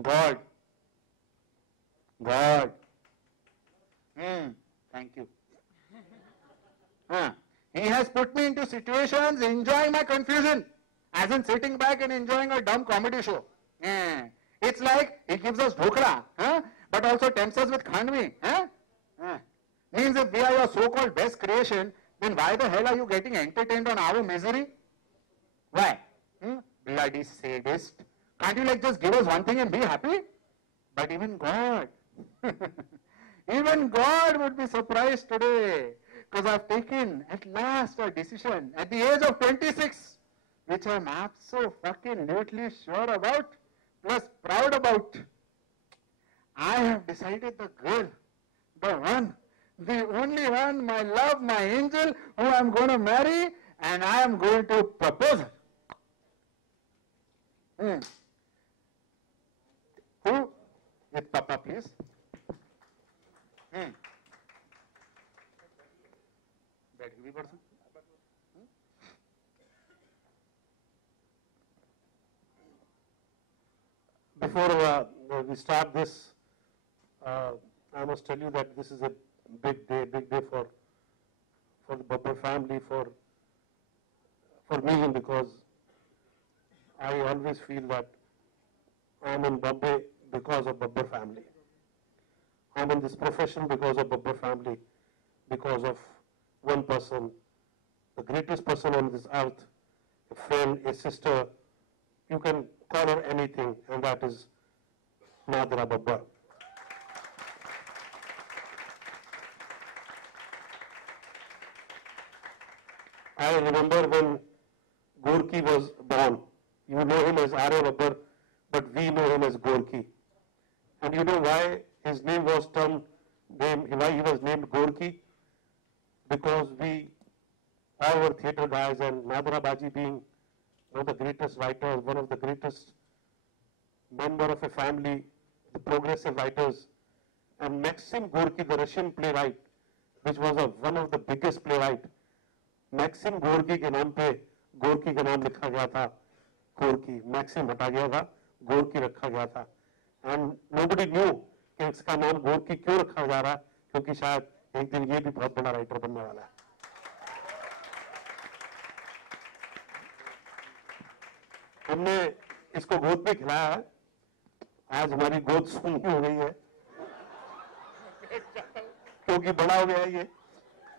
God. God. Thank you. He has put me into situations enjoying my confusion, as in sitting back and enjoying a dumb comedy show. It's like he gives us dhokla, but also tempts us with khandvi. Means if we are your so-called best creation, then why the hell are you getting entertained on our misery? Why? Bloody sadist. Can't you like just give us one thing and be happy? But even God, even God would be surprised today, because I've taken at last a decision at the age of 26, which I'm absolutely sure about, plus proud about. I have decided the girl, the one, the only one, my love, my angel, who I'm going to marry, and I am going to propose her. Who? With Papa, please. Before we start this, I must tell you that this is a big day for the Babbar family, for me, because I always feel that I am in Bombay because of Babbar family. I am in this profession because of Babbar family, because of one person, the greatest person on this earth, a friend, a sister, you can call her anything, and that is Nadra Babbar. I remember when Gorky was born. You know him as Arya Babbar, but we know him as Gorky. And you know why his name was why he was named Gorky? Because we all were theatre guys, and Nadra Baji being one of the greatest writers, one of the greatest member of a family, the progressive writers, and Maxim Gorky, the Russian playwright, which was one of the biggest playwright. Maxim Gorky के नाम पे गोरकी का नाम लिखा गया था, गोरकी मैक्सिम हटा गया था, गोरकी रखा गया था, एंड नोबडी न्यू कि इसका नाम गोरकी क्यों रखा जा रहा है, क्योंकि शायद एक दिन ये भी बहुत बड़ा राइटर बनने वाला है। हमने इसको गोद में खिलाया है, आज हमारी गोद सूनी हो गई है क्योंकि बड़ा हो गया है ये,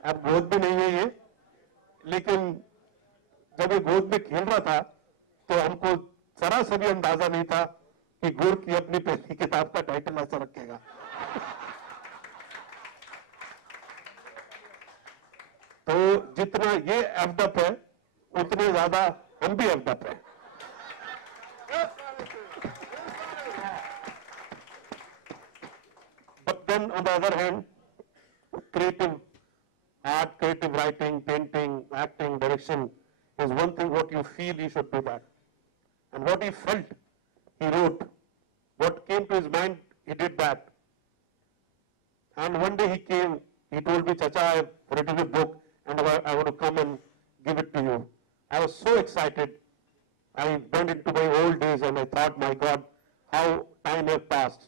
अब गोद भी नहीं है ये, लेकिन जब ये गोद में खेल रहा था तो हमको जरा सा भी अंदाजा नहीं था कि गोरकी अपनी पहली किताब का टाइटल ऐसा रखेगा। तो जितना ये एवडअप है उतने ज्यादा हम भी एवडअप है। But then on the other hand, creative art, creative writing, painting, acting, direction is one thing. What you feel, you should do that. And what he felt, he wrote. What came to his mind, he did that. And one day he came, he told me, Chacha, I have written a book and I want to come and give it to you. I was so excited. I went into my old days and I thought, my God, how time has passed.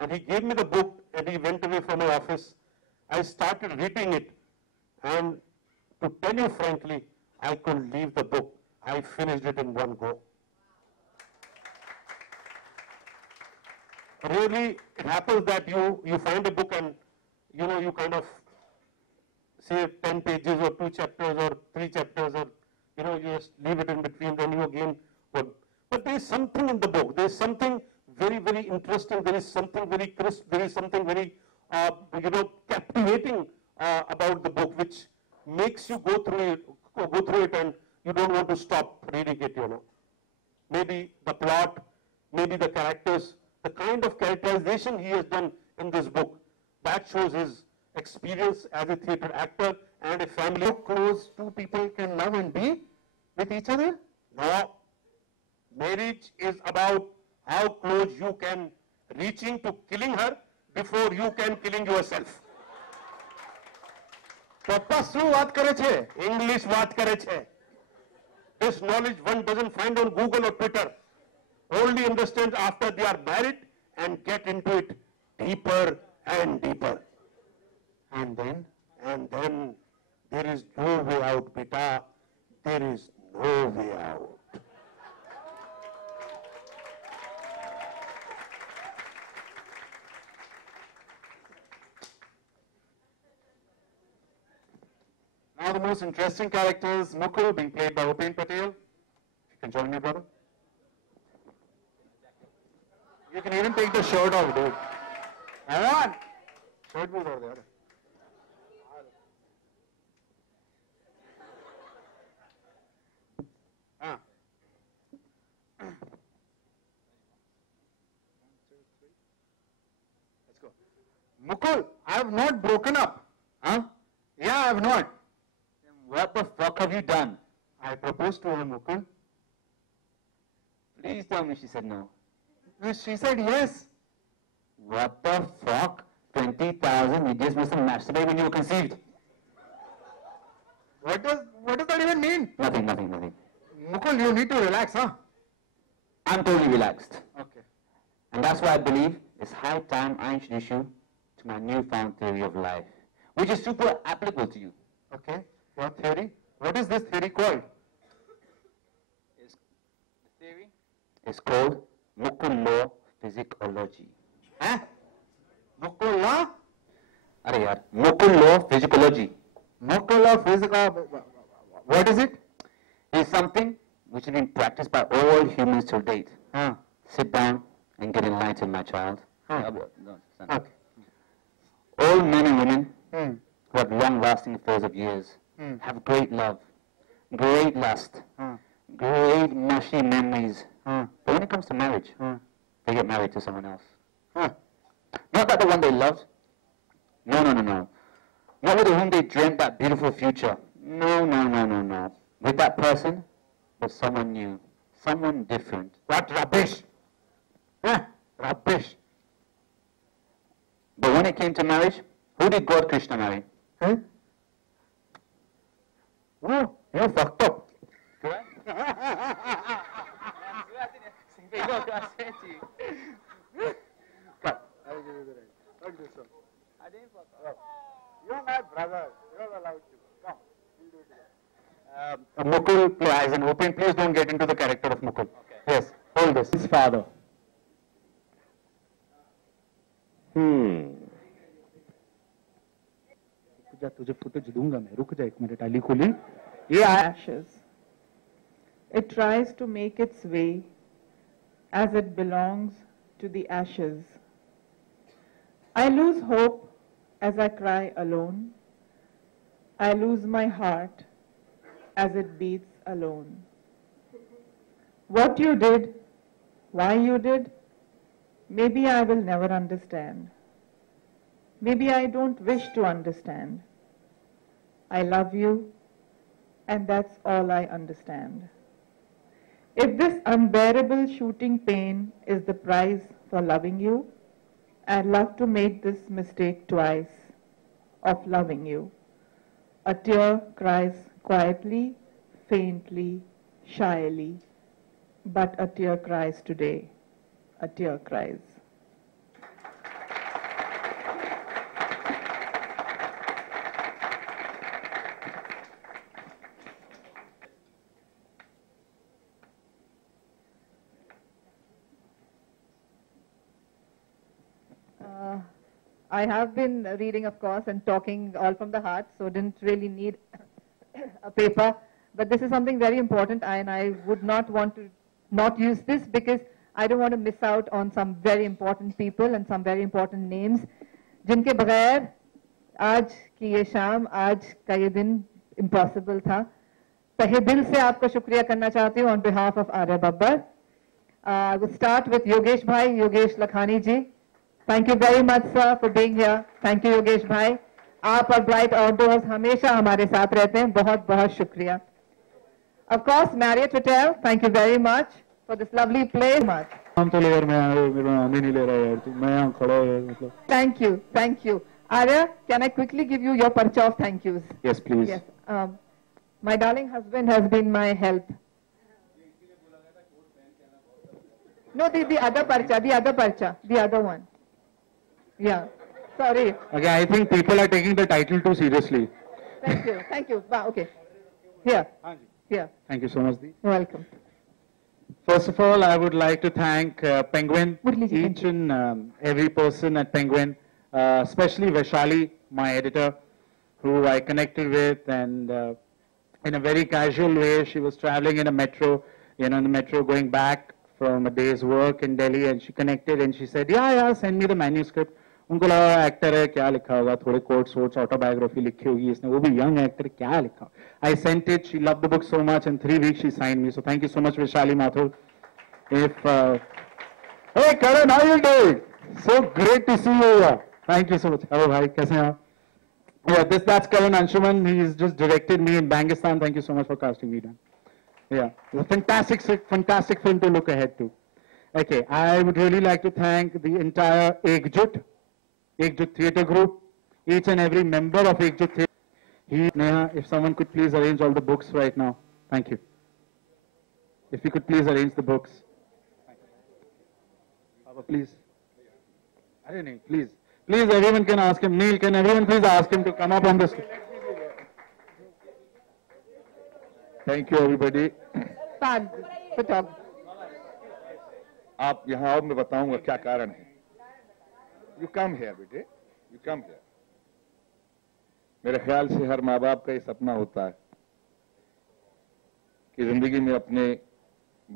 And he gave me the book and he went away from my office. I started reading it, and to tell you frankly, I couldn't leave the book. I finished it in one go. Really, it happens that you find a book and you kind of say 10 pages or 2 chapters or 3 chapters, or you just leave it in between, then you again work. But there is something in the book. There is something very, very interesting. There is something very crisp. There is something very captivating about the book, which makes you go through it, and you don't want to stop reading it. Maybe the plot, maybe the characters, the kind of characterization he has done in this book, that shows his experience as a theatre actor and a family. How close two people can love and be with each other? No. Marriage is about how close you can reaching to killing her before you can killing yourself. પપ્પા શું વાત કરે છે? English વાત કરે છે. This knowledge one doesn't find on Google or Twitter. Only understands after they are married and get into it deeper and deeper. And then there is no way out, beta. There is no way out. Now the most interesting characters, Mukul being played by Upen Patel. You can join me, brother. You can even take the shirt off, dude. Come on! Shirt was over there. Let's go. Mukul, I have not broken up. Huh? Yeah, I have not. What the fuck have you done? I proposed to her, Mukul. Please tell me she said no. She said yes. What the fuck? 20,000 idiots must have masturbated when you were conceived. What does that even mean? Nothing. Mukul, you need to relax, huh? I'm totally relaxed. Okay. And that's why I believe it's high time I introduce you to my newfound theory of life, which is super applicable to you. Okay. Your theory? What is this theory called? It's called Mukul Law Physicology. Huh? Mukul Law? Arey yaar, Mukul Law Physicology. Mukul Law Physicology. What is it? It's something which has been practiced by all humans till date. Sit down and get enlightened, my child. Okay. All men and women who have long-lasting affairs of years have great love, great lust, great mushy memories. But when it comes to marriage, they get married to someone else. Not that the one they loved. No. Not with whom they dreamt that beautiful future. No. With that person, but someone new, someone different. What rubbish! Rubbish. But when it came to marriage, who did God Krishna marry? Oh, you're fucked up. Chego Kasechi. Come, I'll give you the right. Don't do so. You're my brother. You're allowed to. Come, we'll do it together. Mukul, as an open, please don't get into the character of Mukul. Okay. Yes, hold this. His father. तुझे footage दूंगा मैं, रुक जा एक minute, आली खोली ये ashes. It tries to make its way as it belongs to the ashes. I lose hope as I cry alone. I lose my heart as it beats alone. What you did, why you did, maybe I will never understand. Maybe I don't wish to understand. I love you, and that's all I understand. If this unbearable shooting pain is the price for loving you, I'd love to make this mistake twice of loving you. A tear cries quietly, faintly, shyly, but a tear cries today. A tear cries. I have been reading, of course, and talking all from the heart, so didn't really need a paper. But this is something very important, and I would not want to not use this because I don't want to miss out on some very important people and some very important names. जिनके बगैर आज की ये शाम, आज का ये दिन impossible था. तहे दिल से आपका शुक्रिया करना चाहती हूँ on behalf of Arya Babbar. I will start with Yogesh Bhai, Yogesh Lakhani ji. Thank you very much, sir, for being here. Thank you, Yogesh Bhai. आप और Bright Outdoors हमेशा हमारे साथ रहते हैं. बहुत बहुत शुक्रिया. Of course, Marriott Hotel, thank you very much for this lovely place. हम तो लेकर मैं मेरा नाम ही नहीं ले रहा यार, तो मैं यहाँ खड़ा है मतलब. Thank you, thank you. Arya, can I quickly give you your parcha of thank yous? Yes, please. Yes. My darling husband has been my help. No, the other parcha, the other one. Yeah, sorry. Okay, I think people are taking the title too seriously. Thank you, thank you. Wow, okay. Here, here. Thank you so much, Dee. You're welcome. First of all, I would like to thank Penguin, each and every person at Penguin, especially Vaishali, my editor, who I connected with, and in a very casual way, she was traveling in a metro, in the metro going back from a day's work in Delhi, and she connected and she said, yeah, send me the manuscript. उनको लगा actor है, क्या लिखा होगा, थोड़े quotes votes autobiography लिखी होगी इसने, वो भी यंग एक्टर, क्या लिखा. I sent it, she loved the book so much, and 3 weeks she signed me. So thank you so much, Vaishali Mathur. Hey Karan, how you doing? So great to see you here. Thank you so much. Hello, bhai, कैसे हैं आप? Yeah, that's Karan Anshuman. He's just directed me in Bangistan. Thank you so much for casting me down. Yeah, it's a fantastic film to look ahead to. Okay, I would really like to thank the entire Ekjut Theatre Group, each and every member of Ekjut Theatre. Neha, if someone could please arrange all the books right now. Thank you. If you could please arrange the books. Please. I don't know, please. Please, everyone can ask him. Neil, can everyone please ask him to come up on the stage? Thank you, everybody. आप यहाँ आओ, मैं बताऊंगा क्या कारण है. You come here, बेटे. You come here. मेरे ख्याल से हर माँ बाप का ये सपना होता है कि जिंदगी में अपने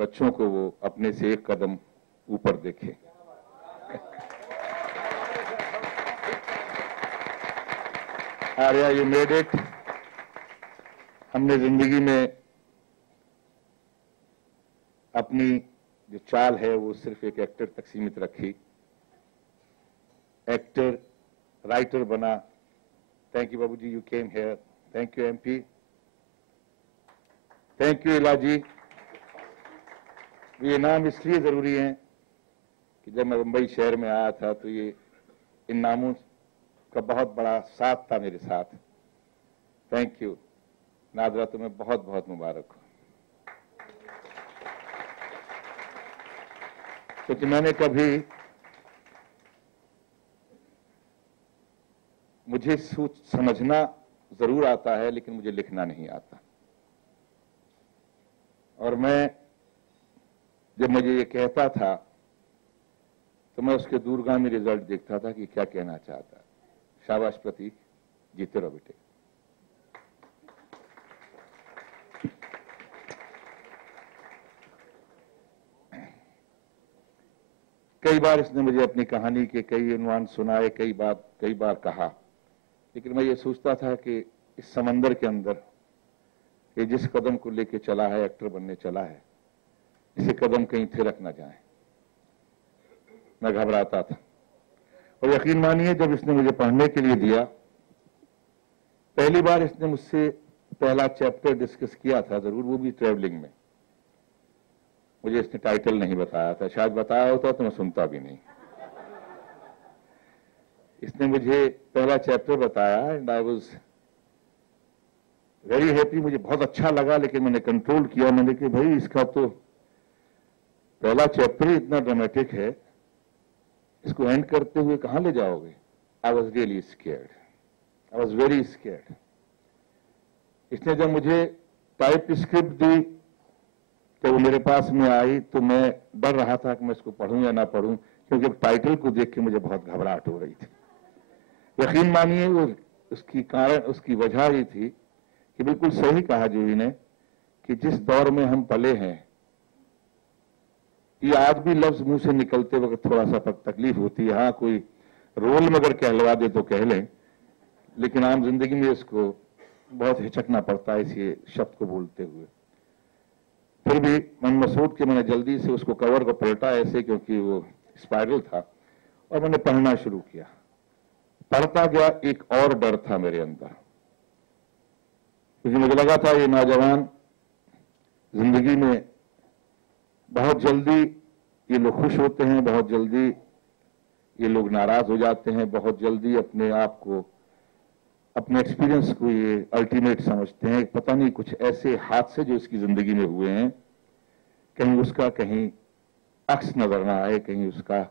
बच्चों को वो अपने से एक कदम ऊपर देखे. Arya, you made it. हमने जिंदगी में अपनी जो चाल है वो सिर्फ एक एक्टर तक सीमित रखी. एक्टर, राइटर बना. Thank you, Babuji, you came here. Thank you, MP. Thank you, इलाजी. ये नाम इसलिए जरूरी है कि जब मैं मुंबई शहर में आया था तो ये इन नामों का बहुत बड़ा साथ था मेरे साथ. Thank you. नादरा, तुम्हें बहुत बहुत मुबारक हो. क्योंकि मैंने कभी, मुझे समझना जरूर आता है लेकिन मुझे लिखना नहीं आता। और मैं जब मुझे ये कहता था तो मैं उसके दूरगामी रिजल्ट देखता था कि क्या कहना चाहता है। शाबाश प्रतीक, जीते रहो बेटे। कई बार इसने मुझे अपनी कहानी के कई अनुमान सुनाए, कई बार कहा, लेकिन मैं ये सोचता था कि इस समंदर के अंदर ये जिस कदम को लेके चला है, एक्टर बनने चला है, इसे कदम कहीं थिरक न जाए। मैं घबराता था। और यकीन मानिए जब इसने मुझे पढ़ने के लिए दिया, पहली बार इसने मुझसे पहला चैप्टर डिस्कस किया था, जरूर वो भी ट्रेवलिंग में। मुझे इसने टाइटल नहीं बताया था, शायद बताया होता तो मैं सुनता भी नहीं। इसने मुझे पहला चैप्टर बताया and I was very happy, मुझे बहुत अच्छा लगा, लेकिन मैंने कंट्रोल किया। मैंने कि भाई इसका तो पहला चैप्टर ही इतना ड्रामेटिक है, इसको एंड करते हुए कहां ले जाओगे? I was really scared, I was very scared. इसने जब मुझे टाइप स्क्रिप्ट दी तो वो मेरे पास में आई तो मैं डर रहा था कि मैं इसको पढ़ूं या ना पढ़ूं, क्योंकि टाइटल को देख के मुझे बहुत घबराहट हो रही थी। यकीन मानिए वो उसकी वजह ये थी कि बिल्कुल सही कहा जूही ने कि जिस दौर में हम पले हैं, ये आज भी लफ्ज मुंह से निकलते वक्त थोड़ा सा तकलीफ होती है। हाँ, कोई रोल में अगर कहलवा दे तो कह लें, लेकिन आम जिंदगी में इसको बहुत हिचकना पड़ता है इस शब्द को बोलते हुए। फिर भी मन में सोच के मैंने जल्दी से उसको कवर को पलटा ऐसे, क्योंकि वो स्पाइरल था, और मैंने पढ़ना शुरू किया। पढ़ता गया, एक और डर था मेरे अंदर, क्योंकि मुझे लगा था ये नौजवान जिंदगी में बहुत जल्दी ये लोग खुश होते हैं, बहुत जल्दी ये लोग नाराज हो जाते हैं, बहुत जल्दी अपने आप को, अपने एक्सपीरियंस को ये अल्टीमेट समझते हैं। पता नहीं कुछ ऐसे हादसे जो इसकी जिंदगी में हुए हैं, कहीं उसका कहीं अक्स नजर ना आए, कहीं उसका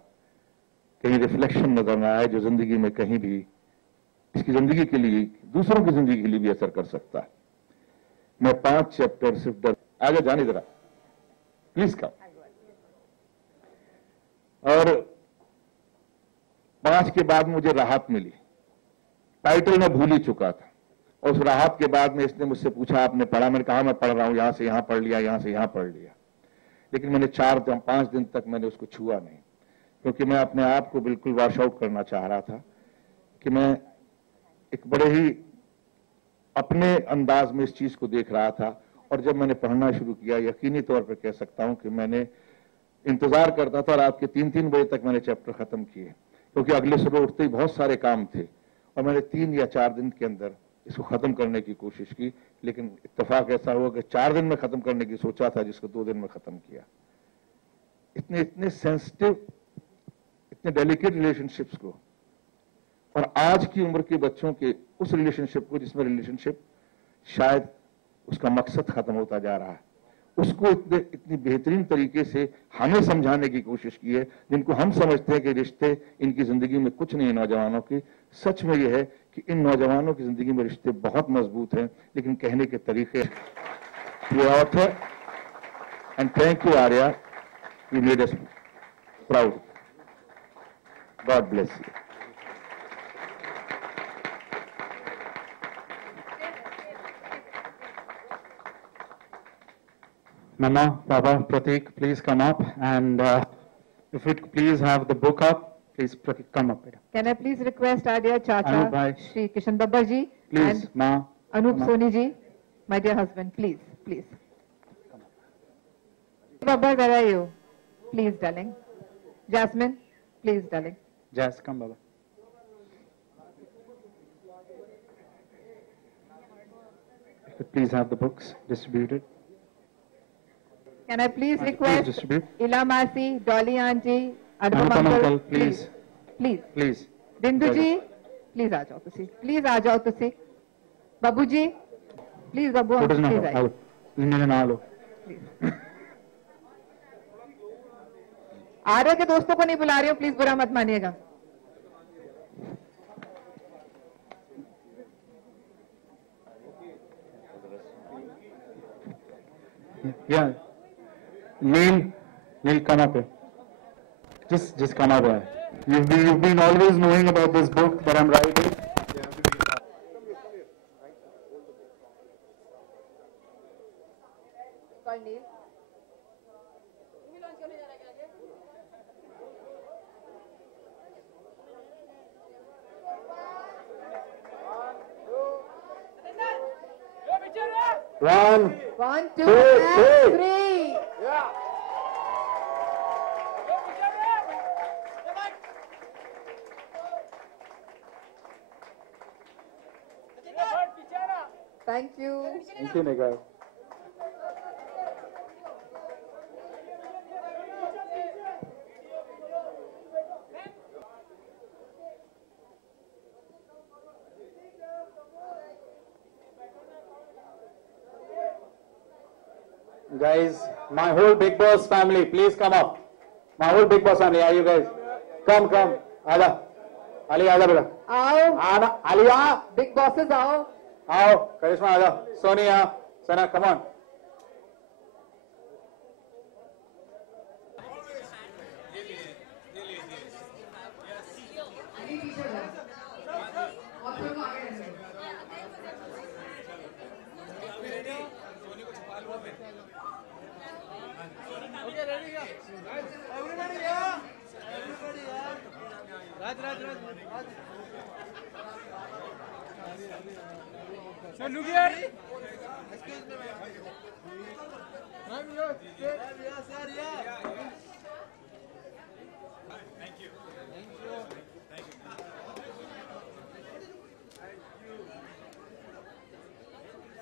कहीं रिफ्लेक्शन नजर ना आए, जो जिंदगी में कहीं भी इसकी जिंदगी के लिए, दूसरों की जिंदगी के लिए भी असर कर सकता है। मैं 5 चैप्टर सिर्फ डर, आगे जाने जरा प्लीज का, और 5 के बाद मुझे राहत मिली। टाइटल मैं भूल ही चुका था, और उस राहत के बाद में इसने मुझसे पूछा आपने पढ़ा? मैंने कहा मैं पढ़ रहा हूं, यहां से यहां पढ़ लिया, यहां से यहां पढ़ लिया। लेकिन मैंने 4-5 दिन तक मैंने उसको छुआ नहीं, क्योंकि मैं अपने आप को बिल्कुल वॉश आउट करना चाह रहा था कि मैं एक बड़े ही अपने अंदाज में इस चीज को देख रहा था। और जब मैंने पढ़ना शुरू किया, यकीनी तौर पर कह सकता हूं कि मैंने इंतजार करता था, रात के 3-3 बजे तक मैंने चैप्टर खत्म किए, क्योंकि अगले सुबह उठते ही बहुत सारे काम थे, और मैंने 3 या 4 दिन के अंदर इसको खत्म करने की कोशिश की। लेकिन इत्तेफाक ऐसा हुआ कि 4 दिन में खत्म करने की सोचा था, जिसको 2 दिन में खत्म किया। इतने सेंसिटिव, इतने डेलिकेट रिलेशनशिप्स को, और आज की उम्र के बच्चों के उस रिलेशनशिप को जिसमें रिलेशनशिप शायद उसका मकसद खत्म होता जा रहा है, उसको इतनी बेहतरीन तरीके से हमें समझाने की कोशिश की है, जिनको हम समझते हैं कि रिश्ते इनकी जिंदगी में कुछ नहीं है नौजवानों की। सच में यह है कि इन नौजवानों की जिंदगी में रिश्ते बहुत मजबूत हैं, लेकिन कहने के तरीके। Author and thank you Arya, you made us proud. God bless you. Mama, Baba, Pratik, please come up, and if we please have the book up, please Pratik, come up. Can I please request our dear Chacha, Anup bhai. Shri Kishan Babbar ji, Please, and Ma. Anup Ma. Soni ji, my dear husband, please, please. Babbar, where are you? Please, darling. Jasmine, please, darling. Jazz, come, Baba. If you please have the books distributed. Can I please Please request distribute. Ila Masi, Dolly Aunty, Anupam Anupam uncle, uncle, please. please. Please. Bindu ji, please आ जाओ तुसी, please आ जाओ तुसी. बाबू जी, please Babu Photos na please लो, आइए. आओ. इन्हें ना लो. आर्य के दोस्तों को नहीं बुला रही हूँ, प्लीज बुरा मत मानिएगा। Yeah, Neil, come up here. Just come up here. You've been always knowing about this book that I'm writing. Call Neil. One, 1, 2, two, and three. 3. Thank you. Thank you, Nigar. Guys, my whole Big Boss family, please come up. My whole Big Boss family, are you guys? Come. Ada. Ali, ada beta. आओ Ana, Ali, aa. Big bosses आओ। आओ, करिश्मा आजा, सोनिया, सना, come on. So look here.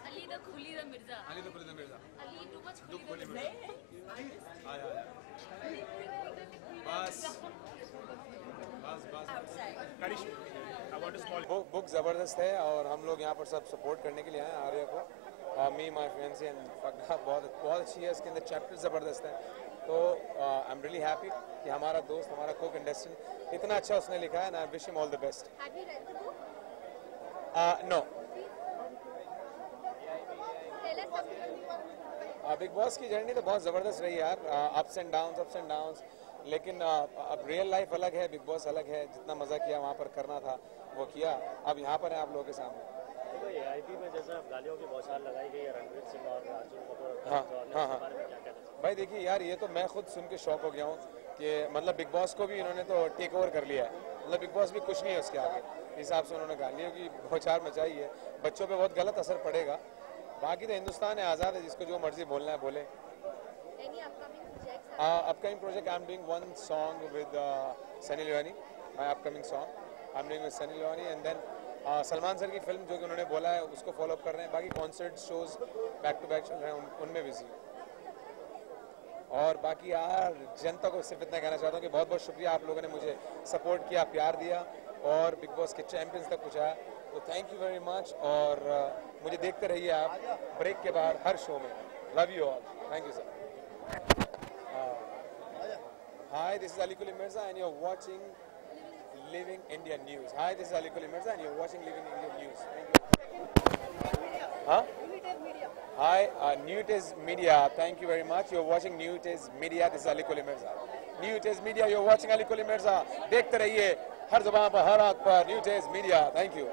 Ali the Khuli the Mirza. Ali too much Khuli the Mirza. Book ज़बरदस्त है और हम लोग यहाँ पर सब सपोर्ट करने के लिए आए हैं आर्या को। मी माय फ्रेंड्स एंड फगना बहुत अच्छी है, इसके अंदर चैप्टर ज़बरदस्त है। तो आई एम रियली हैप्पी कि हमारा दोस्त, हमारा को कंटेस्टेंट इतना अच्छा उसने लिखा है, and I wish him all the best. No, Bigg Boss की जर्नी तो बहुत ज़बरदस्त रही यार, अप्स एंड डाउन्स, लेकिन अब रियल लाइफ अलग है, बिग बॉस अलग है। जितना मज़ा किया वहाँ पर करना था वो किया, अब यहाँ पर है आप लोगों के सामने। तो AIP में जैसा गालियों की बौछार लगाई गई है रणवीर सिंह और अर्जुन कपूर, हाँ। भाई देखिए यार, ये तो मैं खुद सुन के शौक हो गया हूँ कि मतलब बिग बॉस को भी इन्होंने तो टेक ओवर कर लिया है। मतलब बिग बॉस भी कुछ नहीं है उसके आगे, इस हिसाब से उन्होंने गालियों की बौछार मचाई है। बच्चों पे बहुत गलत असर पड़ेगा। बाकी तो हिंदुस्तान है, आज़ाद है, जिसको जो मर्जी बोलना है बोले। Upcoming project, I'm doing one song with Sunny Leone, my upcoming song. I'm doing with Sunny Leone, and then Salman sir की फिल्म जो कि उन्होंने बोला है उसको फॉलो अप कर रहे हैं। बाकी concert shows back to back चल रहे हैं, उनमें बिजी है। और बाकी यार जनता को सिर्फ इतना कहना चाहता हूँ कि बहुत बहुत शुक्रिया, आप लोगों ने मुझे सपोर्ट किया, प्यार दिया और बिग बॉस के चैंपियंस तक पहुँचाया, तो थैंक यू वेरी मच। और मुझे देखते रहिए आप ब्रेक के बाद हर शो में। Love you all, thank you sir. Hi, this is Ali Kuli Mirza and you're watching Living India News. Hi, this is Ali Kuli Mirza and you're watching Living India News. Thank you. Huh? Hi, Newtiz Media. Thank you very much. You're watching Newtiz Media. This is Ali Kuli Mirza. Newtiz Media. You're watching Ali Kuli Mirza. देखते रहिए हर ज़बान पर, हर आँख पर। Newtiz Media. Thank you.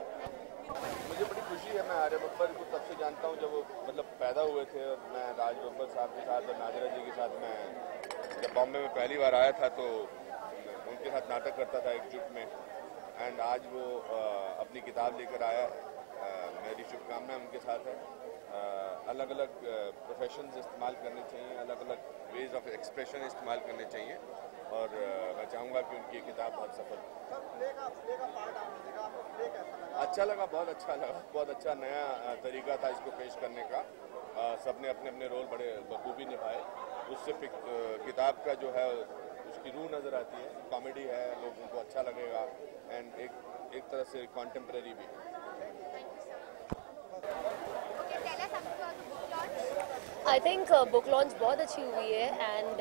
मुझे बड़ी खुशी है, मैं आर्य बब्बर को तब से जानता हूँ जब वो मतलब पैदा हुए थे, और मैं राज बब्बर साहब के साथ और नादिरा जी के साथ मैं जब बॉम्बे में पहली बार आया था तो उनके साथ नाटक करता था एकजुट में। एंड आज वो अपनी किताब लेकर आया है, मेरी शुभकामनाएं उनके साथ है। अलग अलग प्रोफेशंस इस्तेमाल करने चाहिए, अलग अलग वेज ऑफ एक्सप्रेशन इस्तेमाल करने चाहिए, और मैं चाहूँगा कि उनकी किताब बहुत सफल हो। अच्छा लगा, बहुत अच्छा लगा, बहुत अच्छा नया तरीका था इसको पेश करने का। सबने अपने अपने रोल बड़े बखूबी निभाए। उससे किताब का जो है उसकी रूह नज़र आती है, कॉमेडी है, लोगों को अच्छा लगेगा, एंड एक तरह से कॉन्टेम्प्रेरी भी है। आई थिंक बुक लॉन्च बहुत अच्छी हुई है एंड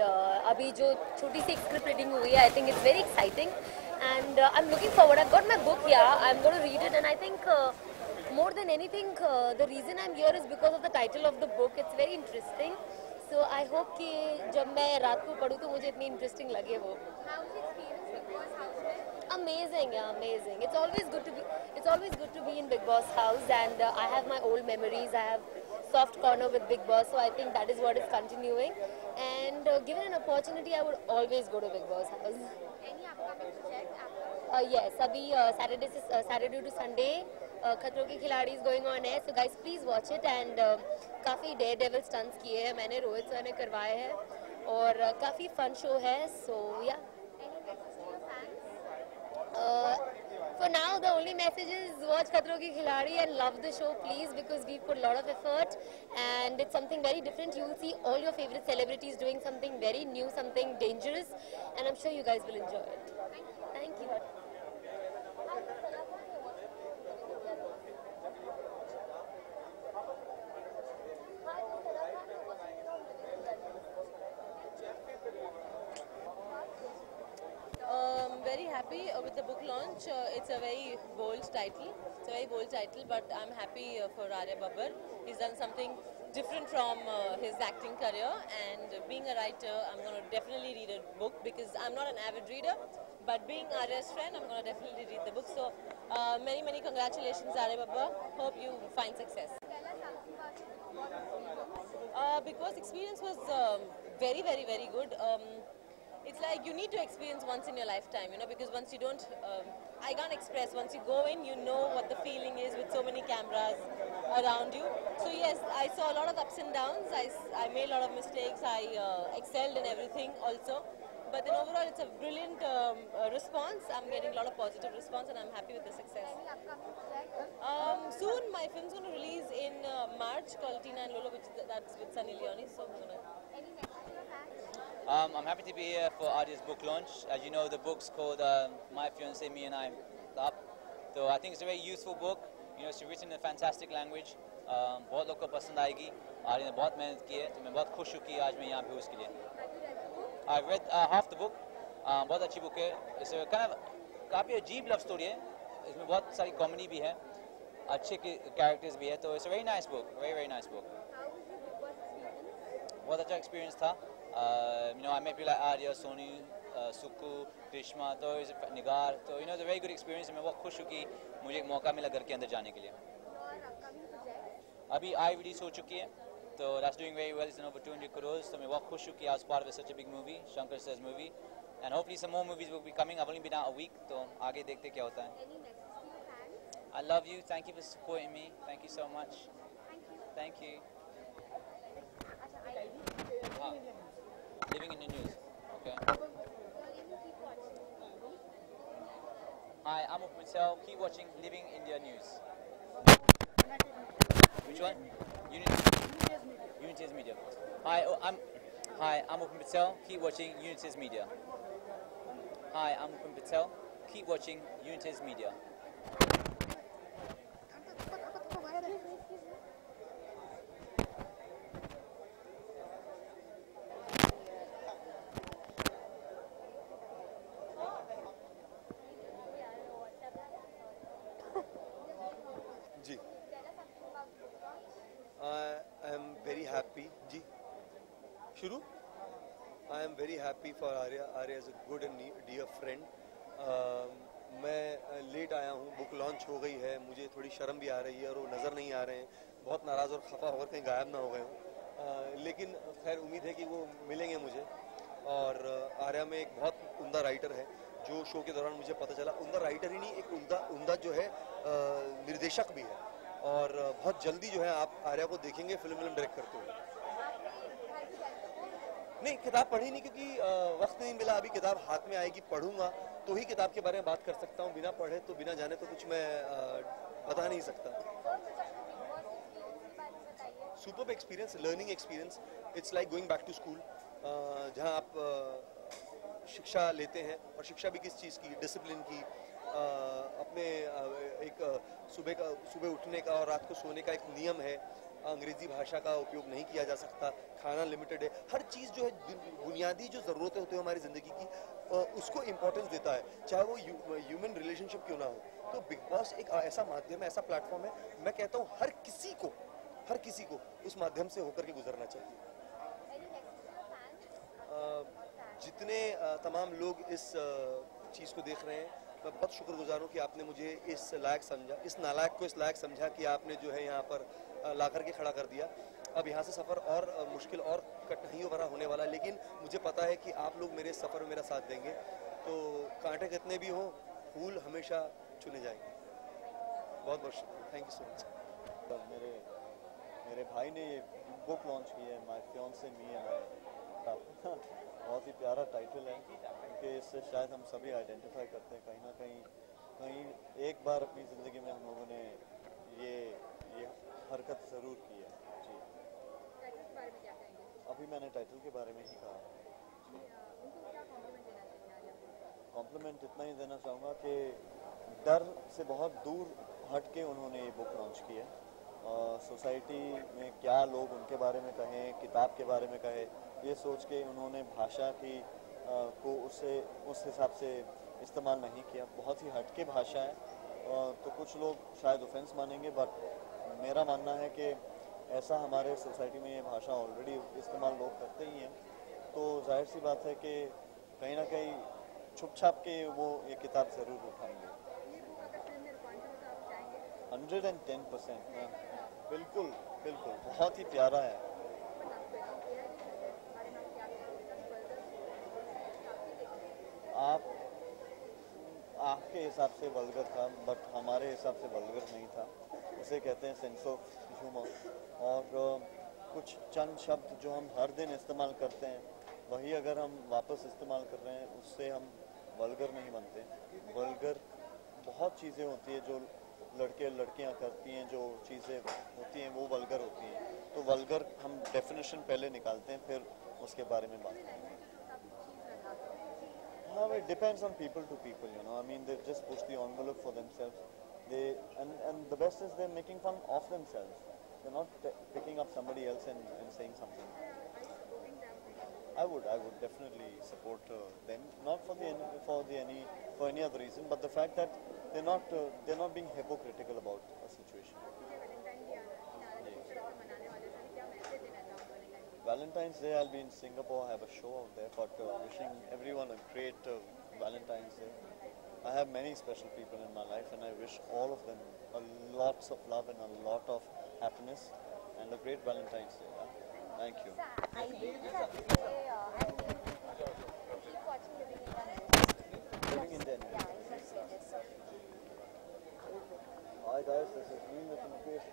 अभी जो छोटी सी स्क्रिप्ट रीडिंग हुई है I think it's very exciting and I am looking forward I got my book या I am going to read it and I think more than anything the reason I'm here is because of the title of the book. It's very interesting, so I hope कि जब मैं रात को पढूं तो मुझे इतनी interesting लगे वो. Amazing, yeah, amazing. It's always good to be in Big Boss house and I have my old memories. I have soft corner with Big Boss, so I think that is what is continuing and given an opportunity I would always go to Big Boss house. Any upcoming project? Yes, अभी Saturday to Sunday खतरों के खिलाड़ी is going on है, so guys please watch it and काफ़ी Daredevil stunts किए हैं मैंने, Rohit sir ने करवाए हैं और काफ़ी फन शो है, so yeah. For now the only message is watch खतरों के खिलाड़ी and love the show please because we put a lot of effort and it's something very different. You will see all your favorite celebrities doing something very new, something dangerous and I'm sure you guys will enjoy it. Thank you. Very happy with the book launch. It's a very bold title. It's a very bold title, but I'm happy for Arya Babbar. He's done something different from his acting career, and being a writer, I'm going to definitely read a book because I'm not an avid reader. But being Arya's friend, I'm going to definitely read the book. So many congratulations, Arya Babbar. Hope you find success. Because experience was very good. It's like you need to experience once in your lifetime, you know, because once you don't, I can't express, once you go in, you know what the feeling is with so many cameras around you. So yes, I saw a lot of ups and downs, I made a lot of mistakes, I excelled in everything also. But then overall it's a brilliant response, I'm getting a lot of positive response and I'm happy with the success. Soon my film's going to release in March called Tina and Lolo, that's with Sunny Leone, so I'm going to... I'm happy to be here for Arya's book launch. As you know, the book's called My Fiancé, Me and I, Up. So I think it's a very useful book. You know, it's written in a fantastic language. बहुत लोग को पसंद आएगी. आर्या ने बहुत मेहनत की है, तो मैं बहुत खुश हूँ कि आज मैं यहाँ पे हूँ उसके लिए. I've read half the book. बहुत अच्छी book है. It's a kind of काफी अजीब love story है. इसमें बहुत सारी comedy भी है, अच्छे characters भी है. तो it's a very nice book, very nice book. बहुत अच्छा experience था. You know, I met people like Arya, Sonu, Suku, Grishma, तो Nigar, तो you know, it's a very good experience. मैं बहुत खुश हूँ कि मुझे एक मौका मिला घर के अंदर जाने के लिए. अभी आई रिलीज हो चुकी है, तो that's doing very well. It's in over 200 crores. तो मैं बहुत खुश हूँ कि I was part of such a big movie, Shankar Sir's movie, and hopefully some more movies will be coming. I've only been out a week, तो आगे देखते क्या होता है. I love you. Thank you for supporting me. Thank you so much. Thank you. Living in the news. Okay. Hi, I'm Up Patel. Keep watching Living India News. Which one? Unity's Media. Hi, I'm Up Patel. Keep watching Unity's Media. Hi, I'm Up Patel. Keep watching Unity's Media. शुरू I am very happy for Arya. Arya is a good and dear friend. मैं late आया हूँ, book launch हो गई है, मुझे थोड़ी शर्म भी आ रही है और वो नज़र नहीं आ रहे हैं, बहुत नाराज़ और खफा होकर कहीं गायब ना हो गए हों. लेकिन खैर उम्मीद है कि वो मिलेंगे मुझे. और आर्या में एक बहुत उम्दा राइटर है, जो शो के दौरान मुझे पता चला. उम्दा राइटर ही नहीं, एक उम्दा जो है निर्देशक भी है. और बहुत जल्दी जो है आप आर्या को देखेंगे फिल्म डायरेक्ट करते हुए. नहीं, किताब पढ़ी नहीं क्योंकि वक्त नहीं मिला. अभी किताब हाथ में आएगी, पढ़ूंगा तो ही किताब के बारे में बात कर सकता हूँ. बिना पढ़े तो बिना जाने तो कुछ मैं बता नहीं सकता. Superb experience, learning experience. It's like going back to school, जहाँ आप शिक्षा लेते हैं. और शिक्षा भी किस चीज़ की? डिसिप्लिन की. अपने एक सुबह उठने का और रात को सोने का एक नियम है. अंग्रेजी भाषा का उपयोग नहीं किया जा सकता, खाना लिमिटेड है, हर चीज़ जो है बुनियादी जो ज़रूरतें होती है हमारी ज़िंदगी की उसको इम्पोर्टेंस देता है, चाहे वो ह्यूमन रिलेशनशिप क्यों ना हो। तो बिग बॉस एक ऐसा माध्यम है, ऐसा प्लेटफॉर्म है, मैं कहता हूँ हर किसी को उस माध्यम से होकर के गुजरना चाहिए। जितने तमाम लोग इस चीज़ को देख रहे हैं, मैं बहुत शुक्रगुजार हूँ कि आपने मुझे इस लायक समझा, इस नालायक को इस लायक समझा कि आपने जो है यहाँ पर ला करके खड़ा कर दिया। अब यहाँ से सफ़र और मुश्किल और कठिनाइयों भरा होने वाला है, लेकिन मुझे पता है कि आप लोग मेरे सफ़र में मेरा साथ देंगे, तो कांटे कितने भी हों फूल हमेशा चुने जाएंगे। बहुत बहुत शुक्रिया, थैंक यू सो मच। मेरे भाई ने ये बुक लॉन्च की है, my fiance me and I. बहुत ही प्यारा टाइटल है क्योंकि इससे शायद हम सभी आइडेंटिफाई करते हैं कहीं ना कहीं एक बार अपनी ज़िंदगी में हम लोगों ने ये हरकत ज़रूर की है। जी, अभी मैंने टाइटल के बारे में ही कहा। कॉम्प्लीमेंट इतना ही देना चाहूँगा कि डर से बहुत दूर हट के उन्होंने ये बुक लॉन्च की है। सोसाइटी में क्या लोग उनके बारे में कहें, किताब के बारे में कहें, ये सोच के उन्होंने भाषा की को उस हिसाब से इस्तेमाल नहीं किया। बहुत ही हटके भाषा है, तो कुछ लोग शायद ऑफेंस मानेंगे, बट मेरा मानना है कि ऐसा हमारे सोसाइटी में ये भाषा ऑलरेडी इस्तेमाल लोग करते ही हैं, तो जाहिर सी बात है कि कहीं ना कहीं छुप छाप के वो ये किताब ज़रूर उठाएंगे। 110%। बिल्कुल बिल्कुल, बहुत ही प्यारा है। आपके हिसाब से वल्गर था, बट हमारे हिसाब से वल्गर नहीं था। उसे कहते हैं सेंस ऑफ ह्यूमर, और कुछ चंद शब्द जो हम हर दिन इस्तेमाल करते हैं वही अगर हम वापस इस्तेमाल कर रहे हैं उससे हम वल्गर नहीं बनते। वल्गर बहुत चीज़ें होती है जो लड़के लड़कियां करती हैं, जो चीज़ें होती हैं वो वल्गर होती हैं। तो वल्गर हम डेफिनेशन पहले निकालते हैं, फिर उसके बारे में बात करते हैं। हाँ, it depends on people to people, you know. I mean, they just push the envelope for themselves. And the best is they're making fun of themselves. They're not picking up somebody else and saying something. I would definitely support them, not for any other reason, but the fact that they're not being hypocritical about a situation. Valentine's Day, I'll be in Singapore. I have a show out there, but wishing everyone a great Valentine's Day. I have many special people in my life, and I wish all of them lots of love and a lot of happiness and a great Valentine's Day. Thank you. Living in Delhi. Hi guys, this is me with Mukesh